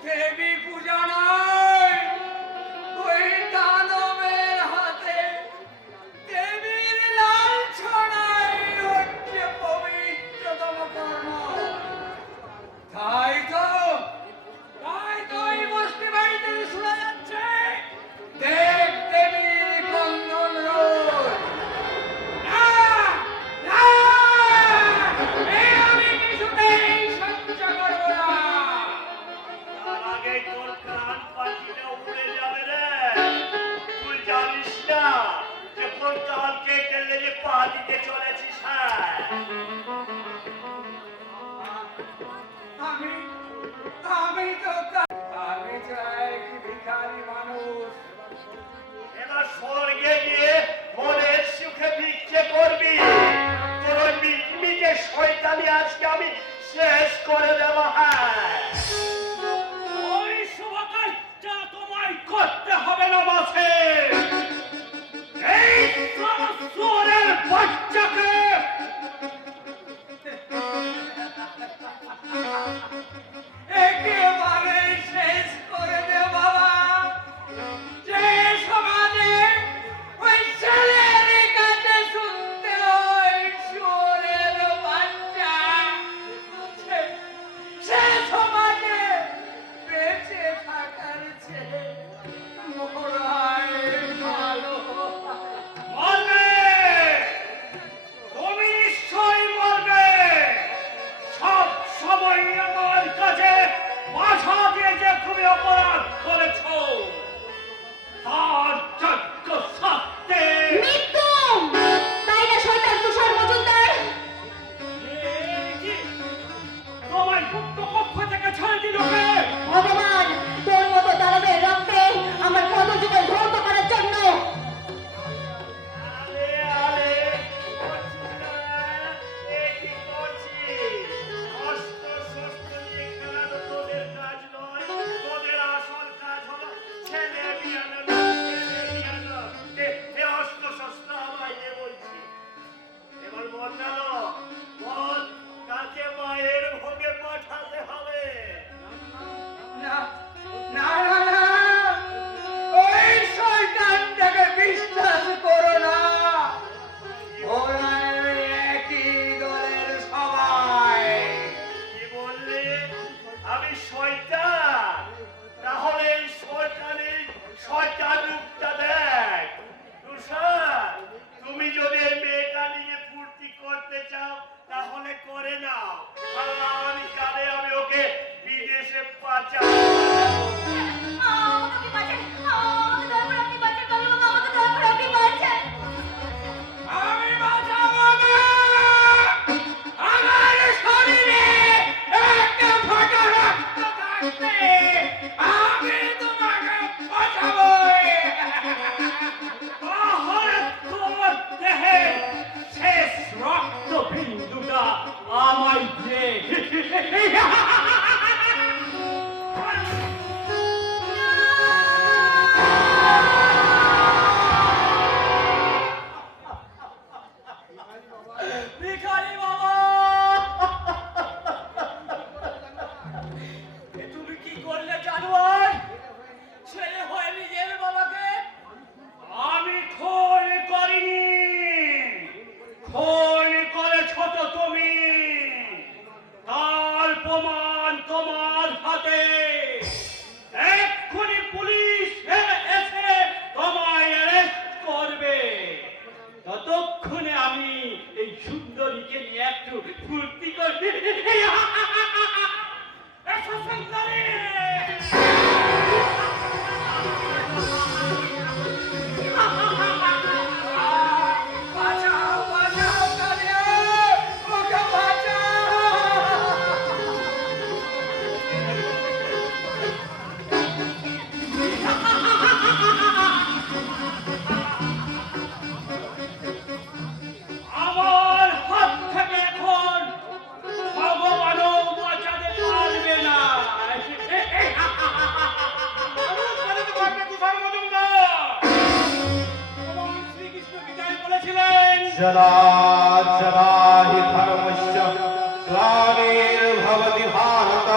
দেবী পূজা নয়, ওই দানবের হাতে দেবীর লাঞ্ছনাই হচ্ছে পবিত্রতম কর্ম। তাই তো এই বস্তি বাড়িতে শোনা যাচ্ছে দেব দেবীর কন্দন রোল। না, না, আমি কিছুতেই সহ্য করবো না। তার আগে তোর প্রাণ শয়তান, তাহলে এই শয়তানের শয়তান রূপটা দেখ। তুষার, তুমি যদি এই মেয়েটা নিয়ে ফুর্তি করতে চাও তাহলে করে নাও। আল্লাহ আমি জানে আমি ওকে বিদেশে পাচার আমাকে বাঁচান, আমাকে দয়া করে আপনি বাঁচান, কালু বাবা, আমাকে দয়া করে আপনি বাঁচান। আমি বাঁচাবো না। আমার শরীরে একটা ফোঁটা রক্ত থাকতে আমি তোমাকে বাঁচাবোই। তাহলে তোমার দেহে শেষ রক্তবিন্দুটা আমায় দে। ভিখারি বাবা, এ তুমি কি করলে জানোয়ার? ছেলে হয়ে নিজের বাবাকে আমি খুন করিনি, খুন করেছ তো তুমি। তার প্রমাণ তোমার হাতে। এক্ষুনি পুলিশ এসে তোমায় অ্যারেস্ট করবে। ততক্ষণে আমি এই সুন্দরীকে নিয়ে একটু ফুর্তি করছি। এসো সুন্দরী। বাঁচাও, বাঁচাও কালিয়া, ওকে বাঁচাও। আমার হাত থেকে এখন ভগবানও বাঁচাতে পারবে না। ভগবান শ্রীকৃষ্ণ বিজয় বলেছিলেন, जरा जरा हि धर्मस्य ग्लानिर्भवति भारत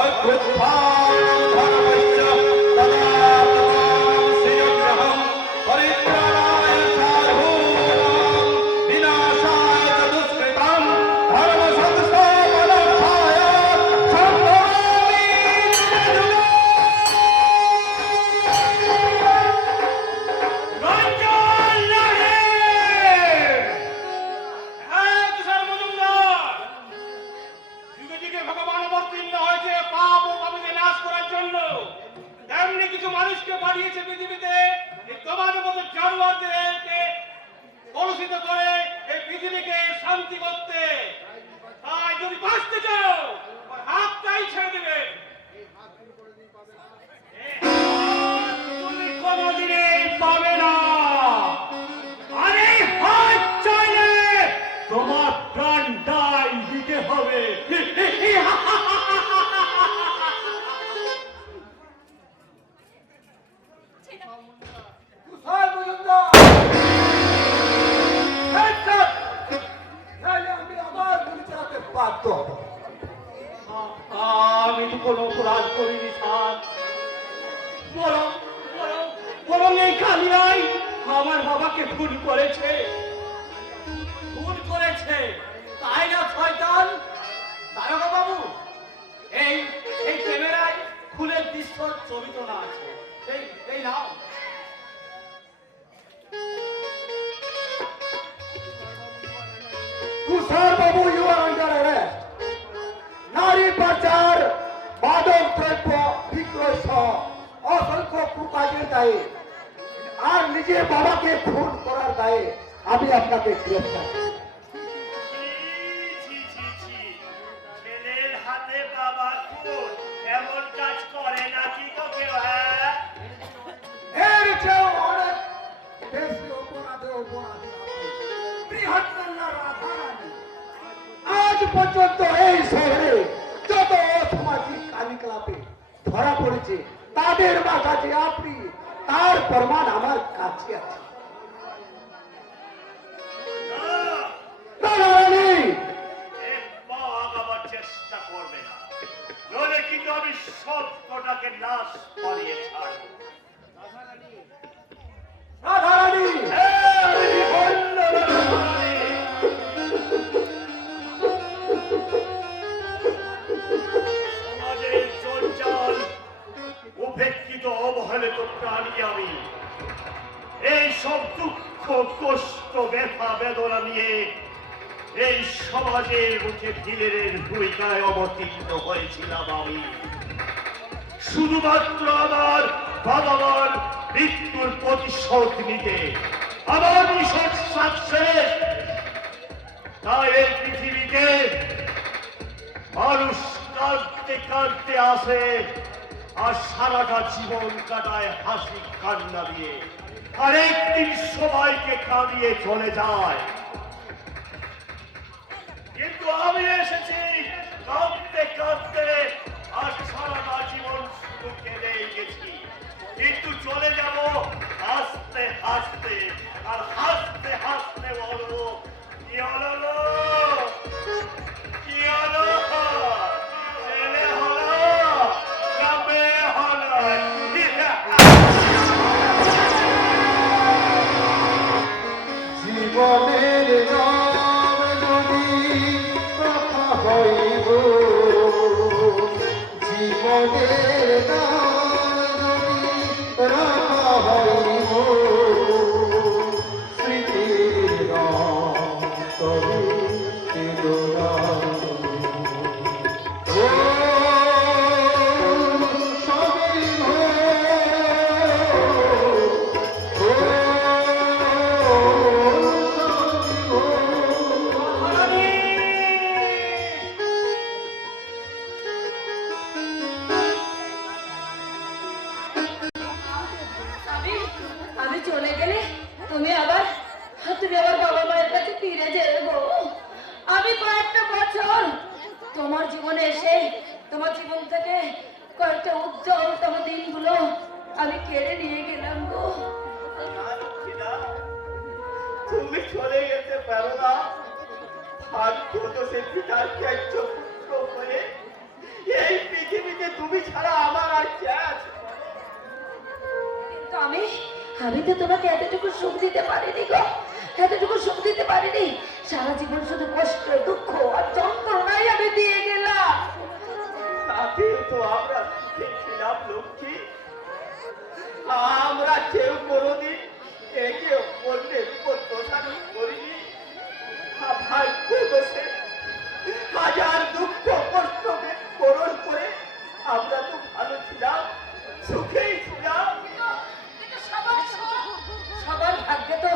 अभ्युत्थानं धर्मस्य तदात्मानं सृजाम्यहं परित्राणाय साधूनां विनाशाय च दुष्कृतां धर्मसंस्थापनार्थाय सम्भवामि রঞ্জন লড়ে। হ্যাঁ, কিশোর মজুমদার, যুগে যুগে ভগবান অবতীর্ণ হয়েছে পাপ ও পাপীকে নাশ করার জন্য। তেমনি কিছু মানুষকে পাঠিয়েছে পৃথিবীতে এই তোমার মতো জানোয়ারদেরকে কলুষিত করে এই পৃথিবীকে শান্তি করতে। তাই যদি বাঁচতে চাও হাতটাই ছেড়ে দেবে। তুমি কোনোদিনই পাবে না। আর এই হাত চাইলে তোমার প্রাণটাই দিতে হবে। তুষার মজুমদার, নাহলে আমি আবার গুলি চালাতে বাধ্য হব। আমি তো কোনো অপরাধ করিনি স্যার। বরং বরং বরং এই কালিয়াই আমার বাবাকে খুন করেছে। খুন করেছে, তাই না শয়তান? দারোগা বাবু, এই এই ক্যামেরায় খুনের দৃশ্য ছবি তোলা আছে। এই এই নাও। তুষার বাবু, ইউ আর আন্ডার অ্যারেস্ট। নারী পাচার, মাদক দ্রব্য বিক্রয় সহ অসংখ্য কুকাজের দায়ে আর নিজের বাবাকে খুন করার দায়ে আমি আপনাকে গ্রেফতার করি। ছি, ছি, ছি। ছেলের হাতে বাবা খুন, এমন কাজ করে নাকি তো কেউ? হ্যাঁ, এর চেয়েও অনেক বেশি অপরাধে অপরাধী বৃহত্তর রাধারানী। আজ পর্যন্ত এই শহরে যত অসামাজিক কার্যকলাপে ধরা পড়েছে তাদের মাথা যে আপনি, তার প্রমাণ আমার কাছে আছে। না, রাধারানী, এ পা আগাবার চেষ্টা করবে না, নইলে কিন্তু আমি সব কটাকে নাশ করিয়ে ছাড়বো। রাধারানী, সমাজের আমি এই সব দুঃখ কষ্ট ব্যথা বেদনা নিয়ে এই সমাজের মুখে ভিলেনের ভূমিকায় অবতীর্ণ হয়েছিলাম আমি শুধুমাত্র আমার বাবা মার মৃত্যুর প্রতিশোধ নিতে আমার মিশন সাকসেস তাই এই পৃথিবীতে মানুষ কাঁদতে কাঁদতে আসে আর সারাটা জীবন কাটায় হাসি কান্না দিয়ে আর একদিন সবাইকে কাঁদিয়ে চলে যায় কিন্তু আমি এসেছি কাঁদতে কাঁদতে আর সারাটা জীবন শুধু কেঁদেই গেছি কিন্তু চলে যাব হাসতে হাসতে আর হাসতে হাসতে বলবো কি হলো গো? কি হলো ছেলে হলো না মেয়ে হলো জীবনের নাম যদি কথা হইব জীবনের নাম যদি রাখা হইব স্মৃতির নাম তবে বেদনার ও সবই আমি চলে গেলে তুমি আবার বাবা মায়ের কাছে ফিরে যেতে গো আমি কয়েকটা বছর তোমার জীবনে এসে তোমার জীবন থেকে কয়েকটা উজ্জ্বলতম দিনগুলো আমি কেড়ে নিয়ে গেলাম গো তুমি চলে যেতে পারো না ভাগ্য তো সে পিতাকে একজন পুত্র হয়ে এই পৃথিবীতে তুমি ছাড়া আমার আর কে আছে কিন্তু আমি তো তোমাকে এতটুকু সুখ দিতে পারিনি গো এতটুকু সুখ দিতে পারিনি সারা জীবন শুধু কষ্ট দুঃখ আর যন্ত্রণাই আমি দিয়ে গেলাম তাতেও তো আমরা সুখে ছিলাম লক্ষ্মী আমরা কেউ কোনোদিন একে অন্যের উপর দোষারোপ করিনি ভাগ্য দোষে হাজার দুঃখ কষ্টকে পূরণ করে আমরা তো ভালো ছিলাম সুখেই ছিলাম কিন্তু সবার ভাগ্যে তো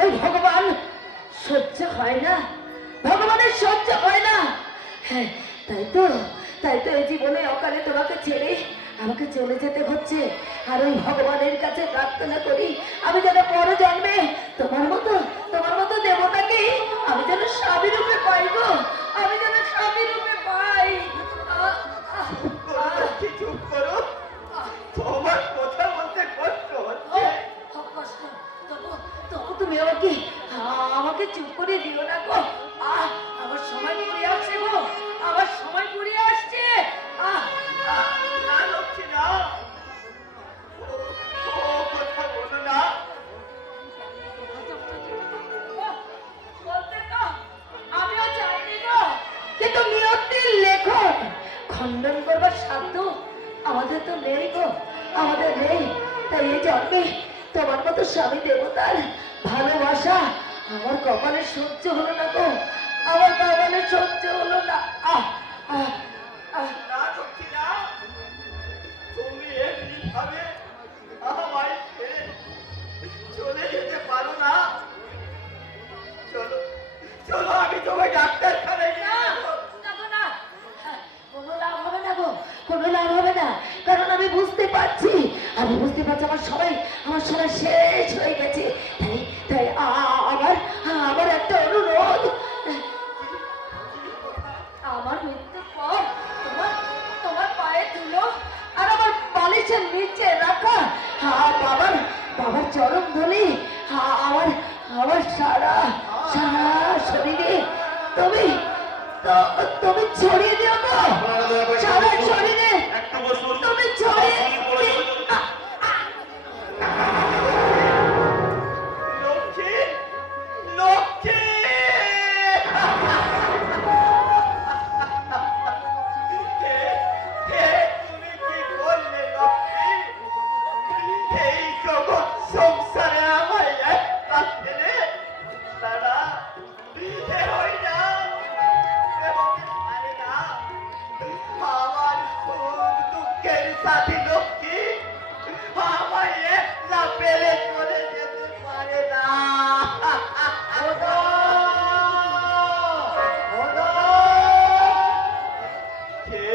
ওই ভগবান সহ্য হয় না ভগবানের সহ্য হয় না হ্যাঁ তাই তো এই জীবনে অকালে তোমাকে ছেড়ে আমাকে চলে যেতে হচ্ছে আর ওই ভগবানের কাছে প্রার্থনা করি আমি যেন পর জন্মে তোমার মতো দেবতাকে আমি যেন স্বামী রূপে পাই গো আমি যেন স্বামী রূপে পাই চুপ করো তোমার কথা বলতে কষ্ট হচ্ছে কষ্ট তবু তুমি আমাকে চুপ করে দিও না গো আমার সময় ফুরিয়ে আসছে গো আমার সময় ফুরিয়ে আসছে না লক্ষ্মী না ও কথা বলো না বলতে তো আমিও চাইনি গো কিন্তু নিয়তির লেখন খণ্ডন করবার সাধ্য আমাদের তো নেই গো আমাদের নেই তাই এই জন্মে তোমার মতো স্বামী দেবতার ভালোবাসা আমার কপালে সহ্য হলো না গো আমার কপালে সহ্য হলো না না লক্ষ্মী না তুমি এমনিভাবে আমায় ছেড়ে চলে যেতে পারো না চলো চলো আমি তোমায় ডাক্তারখানায় নিয়ে যাবো। কোনো লাভ হবে না গো কোনো লাভ হবে না কারণ আমি বুঝতে পারছি আমার সময় শেষ হয়ে গেছে তাই আমার একটা অনুরোধ আমার মৃত্যুর পর তোমার পায়ে ধুলো আর আমার বালিশের নিচে রাখা বাবার চরম ধুলি আমার সারা শরীরে তুমি ছড়িয়ে দিও গো সারা শরীরে তুমি ছড়িয়ে লক্ষ্মী লক্ষ্মী তুমি কি করলে লক্ষ্মী এই সাথী লক্ষ্মী আমায় একলা পেলে চলে যেতে পারে না। কে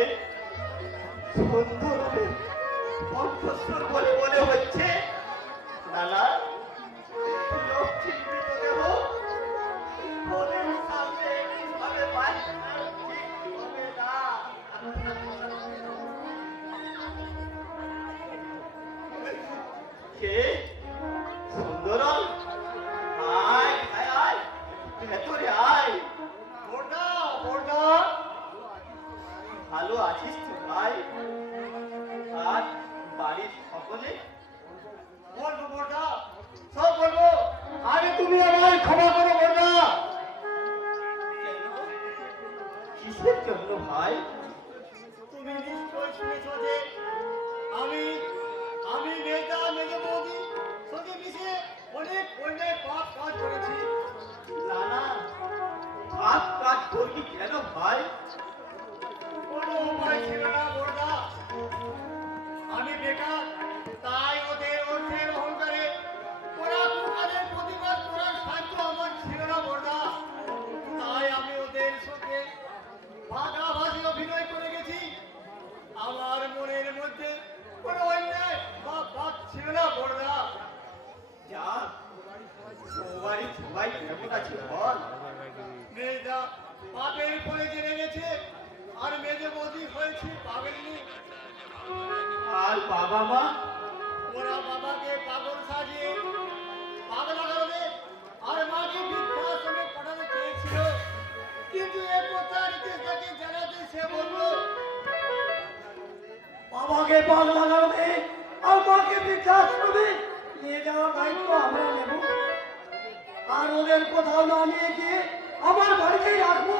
সুন্দর কণ্ঠস্বর বলে মনে হচ্ছে? নানা লক্ষ্মী মৃতদেহ মনের সামনে কিভাবে বাঁচনা ঠিক হবে না। কে সুন্দরম? আয় আয় আয় ভেতরে আয়। মোটা মোটা ভালো আছিস তো ভাই? আর বাড়ির সকলে? বলবো মোটা, সব বলবো। আরে তুমি আমায় ক্ষমা করো মোটা। কেন? কিসের জন্য ভাই? তুমি নিশ্চয় শুনেছো যে আমি মেজা মেজে বৌদি সঙ্গে মিশে অনেক অন্যায় পাপ কাজ করেছি। না না পাপ কাজ করবি কেন ভাই? কোনো উপায় ছিল না মোটা। আমি বেকার, তাই ওদের অর্থের অহংকারে ওরা কুকারের প্রতিবাদ করার সাধ্য আমার ছিল না মোটা। তাই আমি ওদের সঙ্গে ভাগাভাগি অভিনয় করে গেছি। আমার মনের মধ্যে কোনো অন্যায় বা পাপ ছিল না মোটা। যা সবাই সবাই কেমন আছে বল? মেয়েটা পাপের ফলে জেনে গেছে আর মেজে বৌদি হয়েছে পাগলিনী। আর বাবা মা? ওরা বাবাকে পাগল সাজিয়ে পাগলা করবে আর মাকে বৃদ্ধাশ্রমে পাঠাতে চেয়েছিল, কিন্তু এ কথা নীতিশদাকে জানাতে সে বলল বাবাকে পাগলা করবে আর মাকে বৃদ্ধাশ্রমে নিয়ে যাওয়ার দায়িত্ব আমরা নেব, আর ওদের কোথাও না নিয়ে গিয়ে আমার বাড়িতেই রাখবো।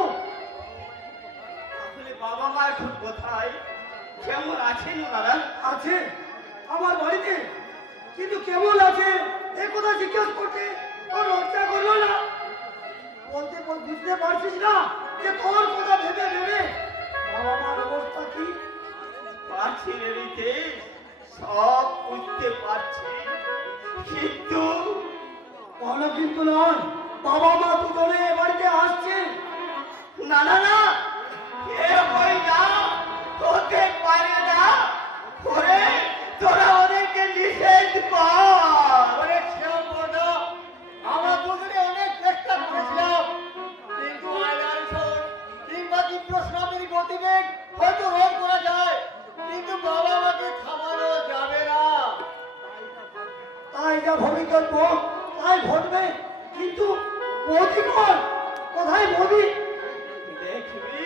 আসলে বাবা মা এখন কোথায়? কেমন আছেন ওনারা? আছে আমার বাড়িতে, কিন্তু কেমন আছে এ কথা জিজ্ঞেস করতে তোর লজ্জা করলো না? বুঝতে পারছিস না যে তোর কথা ভেবে ভেবে বাবা মার অবস্থা কি? পারছি রে রিতেশ, সব বুঝতে পারছি, কিন্তু কোনো কিন্তু নয়, বাবা মা দুজনে এ বাড়িতে আসছে। না না না এ হই না, হতে পারে না। ওরে তোরা ওদেরকে নিষেধ কর। অনেক শ্যাম বর্ণা, আমরা দুজনে অনেক চেষ্টা করেছিলাম, কিন্তু আয়নার ঝড় কিংবা তীব্র সুনামির গতিবেগ হয়তো রোধ করা যায়, কিন্তু বাবা মাকে থামানো যাবে না। তাই যা ভবিষ্যৎ তাই ঘটবে, কিন্তু মোদি কোথায় মোদি? দেখবি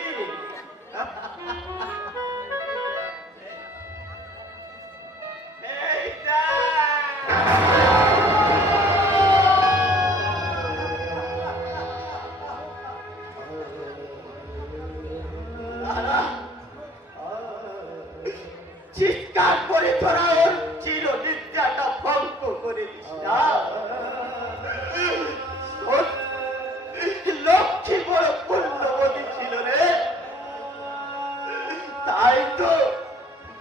এইটা চিৎকার করে তোরা ওর চিরনিদ্রাটা ভঙ্গ করে দিস না। লক্ষ্মী বড় পুণ্যবতী ছিল রে, তাই তো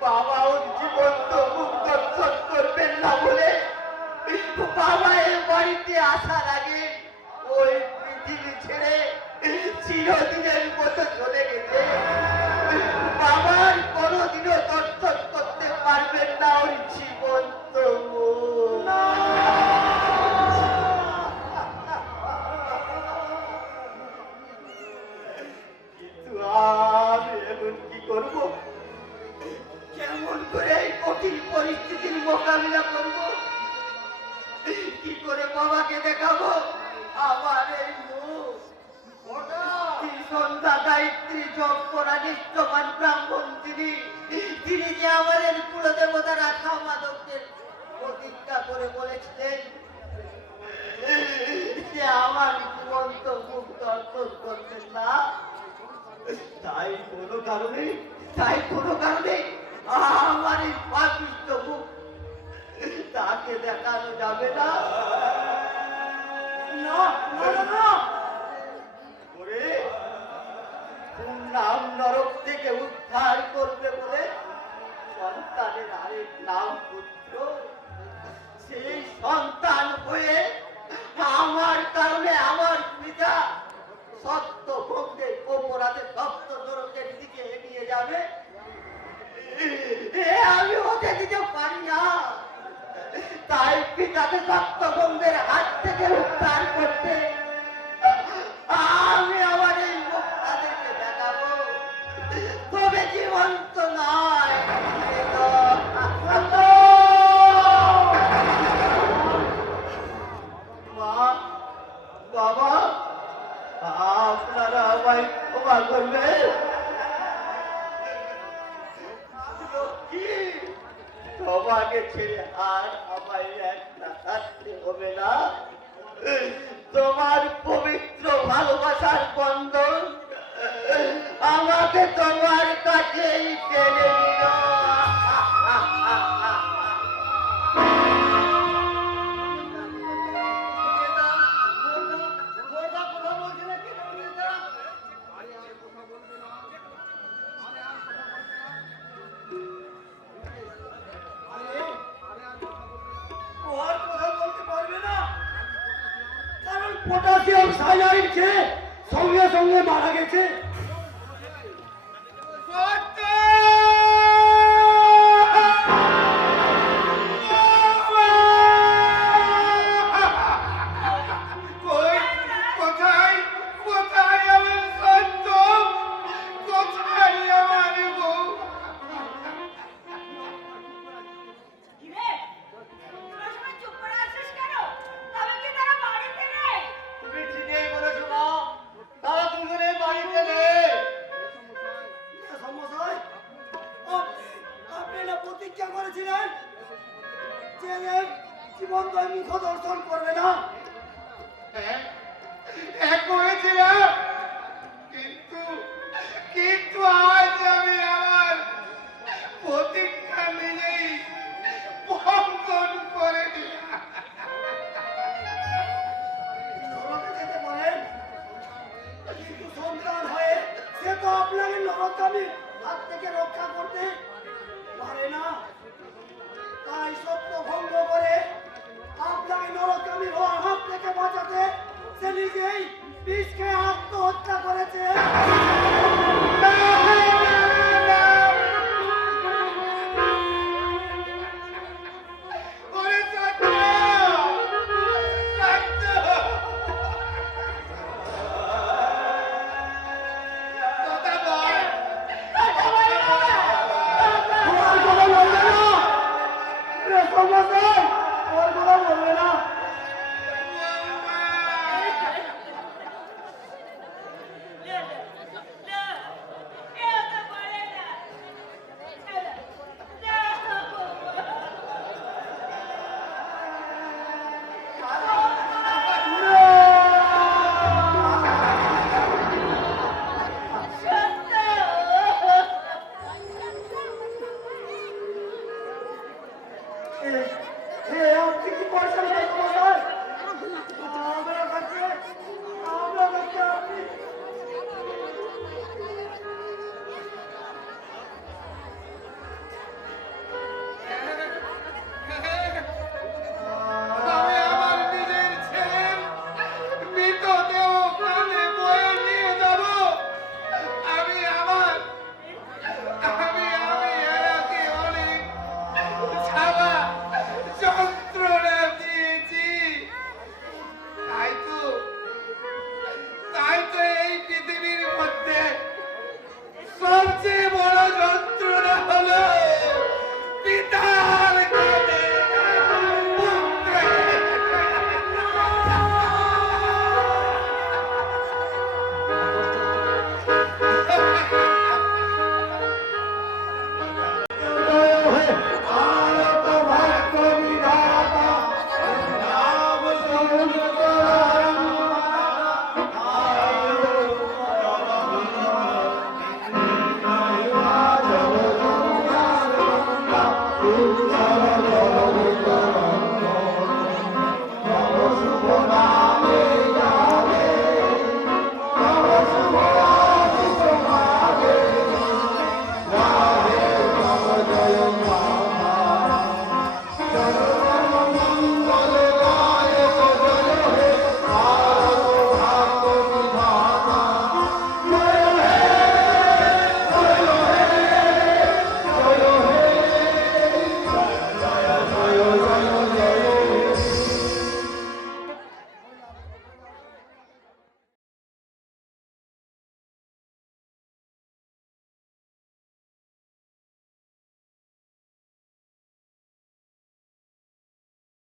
বাবা ওর জীবন্ত মুখ দর্শন করবেন না বলে বাবা এর বাড়িতে আসার আগে ওই পৃথিবী ছেড়ে চিরদিনের মতো চলে গেছে। বাবার কোনোদিনও দর্শন করতে পারবেন না ওই জীবন্ত মুখ। কিন্তু আমি এখন কি করব? কেমন করে এই কঠিন পরিস্থিতির মোকাবিলা করব? কি করে বাবাকে দেখাবো আমার এই মুখ? সন্ধ্যা গায়ত্রী জপ করা নিষ্ঠবান ব্রাহ্মণ তিনি যে আমাদের কুলদেবতা রাধা মাধবদের প্রতিজ্ঞা করে বলেছিলেন যে আমার জীবন্ত মুখ দর্শন করবেন না, তাই কোনো কারণে আমার এই পাপিষ্ঠ মুখ তাকে দেখানো যাবে না। ওরে, নাম নরক থেকে উদ্ধার করবে বলে সন্তানের রামপুত্র, সেই সন্তান হয়ে আমার কারণে আমার পিতা সত্যভঙ্গের অপরাধে সপ্ত নরকের দিকে এগিয়ে যাবে, আমি ওকে দিতে পারি না। তাই পিতাকে সত্যভঙ্গের হাত থেকে উদ্ধার করতে আমি আমার এই মুখ তাদেরকে দেখাবো, তবে জীবন্ত নয়। মা, বাবা, আপনারা আমায় ক্ষমা করবেন। তোমাকে ছেড়ে আর আমায় একটা থাকতে হবে না। তোমার পবিত্র ভালোবাসার বন্ধন আমাকে তোমার কাছেই টেনে দিল। পটাশিয়াম সায়ানাইড খেয়ে সঙ্গে সঙ্গে মারা গেছে। তুমি ঠিকই বলেছো মা, তারা দুজনে বাড়িতে নেই। সমস্যায় আপনি না প্রতিজ্ঞা করেছিলেন যে জীবন্ত মুখ দর্শন করবে না। করেছিলাম, কিন্তু আজ আমি আমার প্রতিজ্ঞা নিজেই ভঙ্গন করে দিলাম। নরকে যেতে পারেন, কিন্তু সন্তান হয়ে সে তো আপনাকে নরকামী হাত থেকে রক্ষা করতে পারে না। তাই সত্য ভঙ্গ করে আপনাকে নরকামী হওয়ার হাত থেকে বাঁচাতে সে নিজেই বিষ খেয়ে আত্মহত্যা করেছে। ওর কথা বলবে না, সমস্যায় ওর কথা বলবে না। আপনি কি করছেন?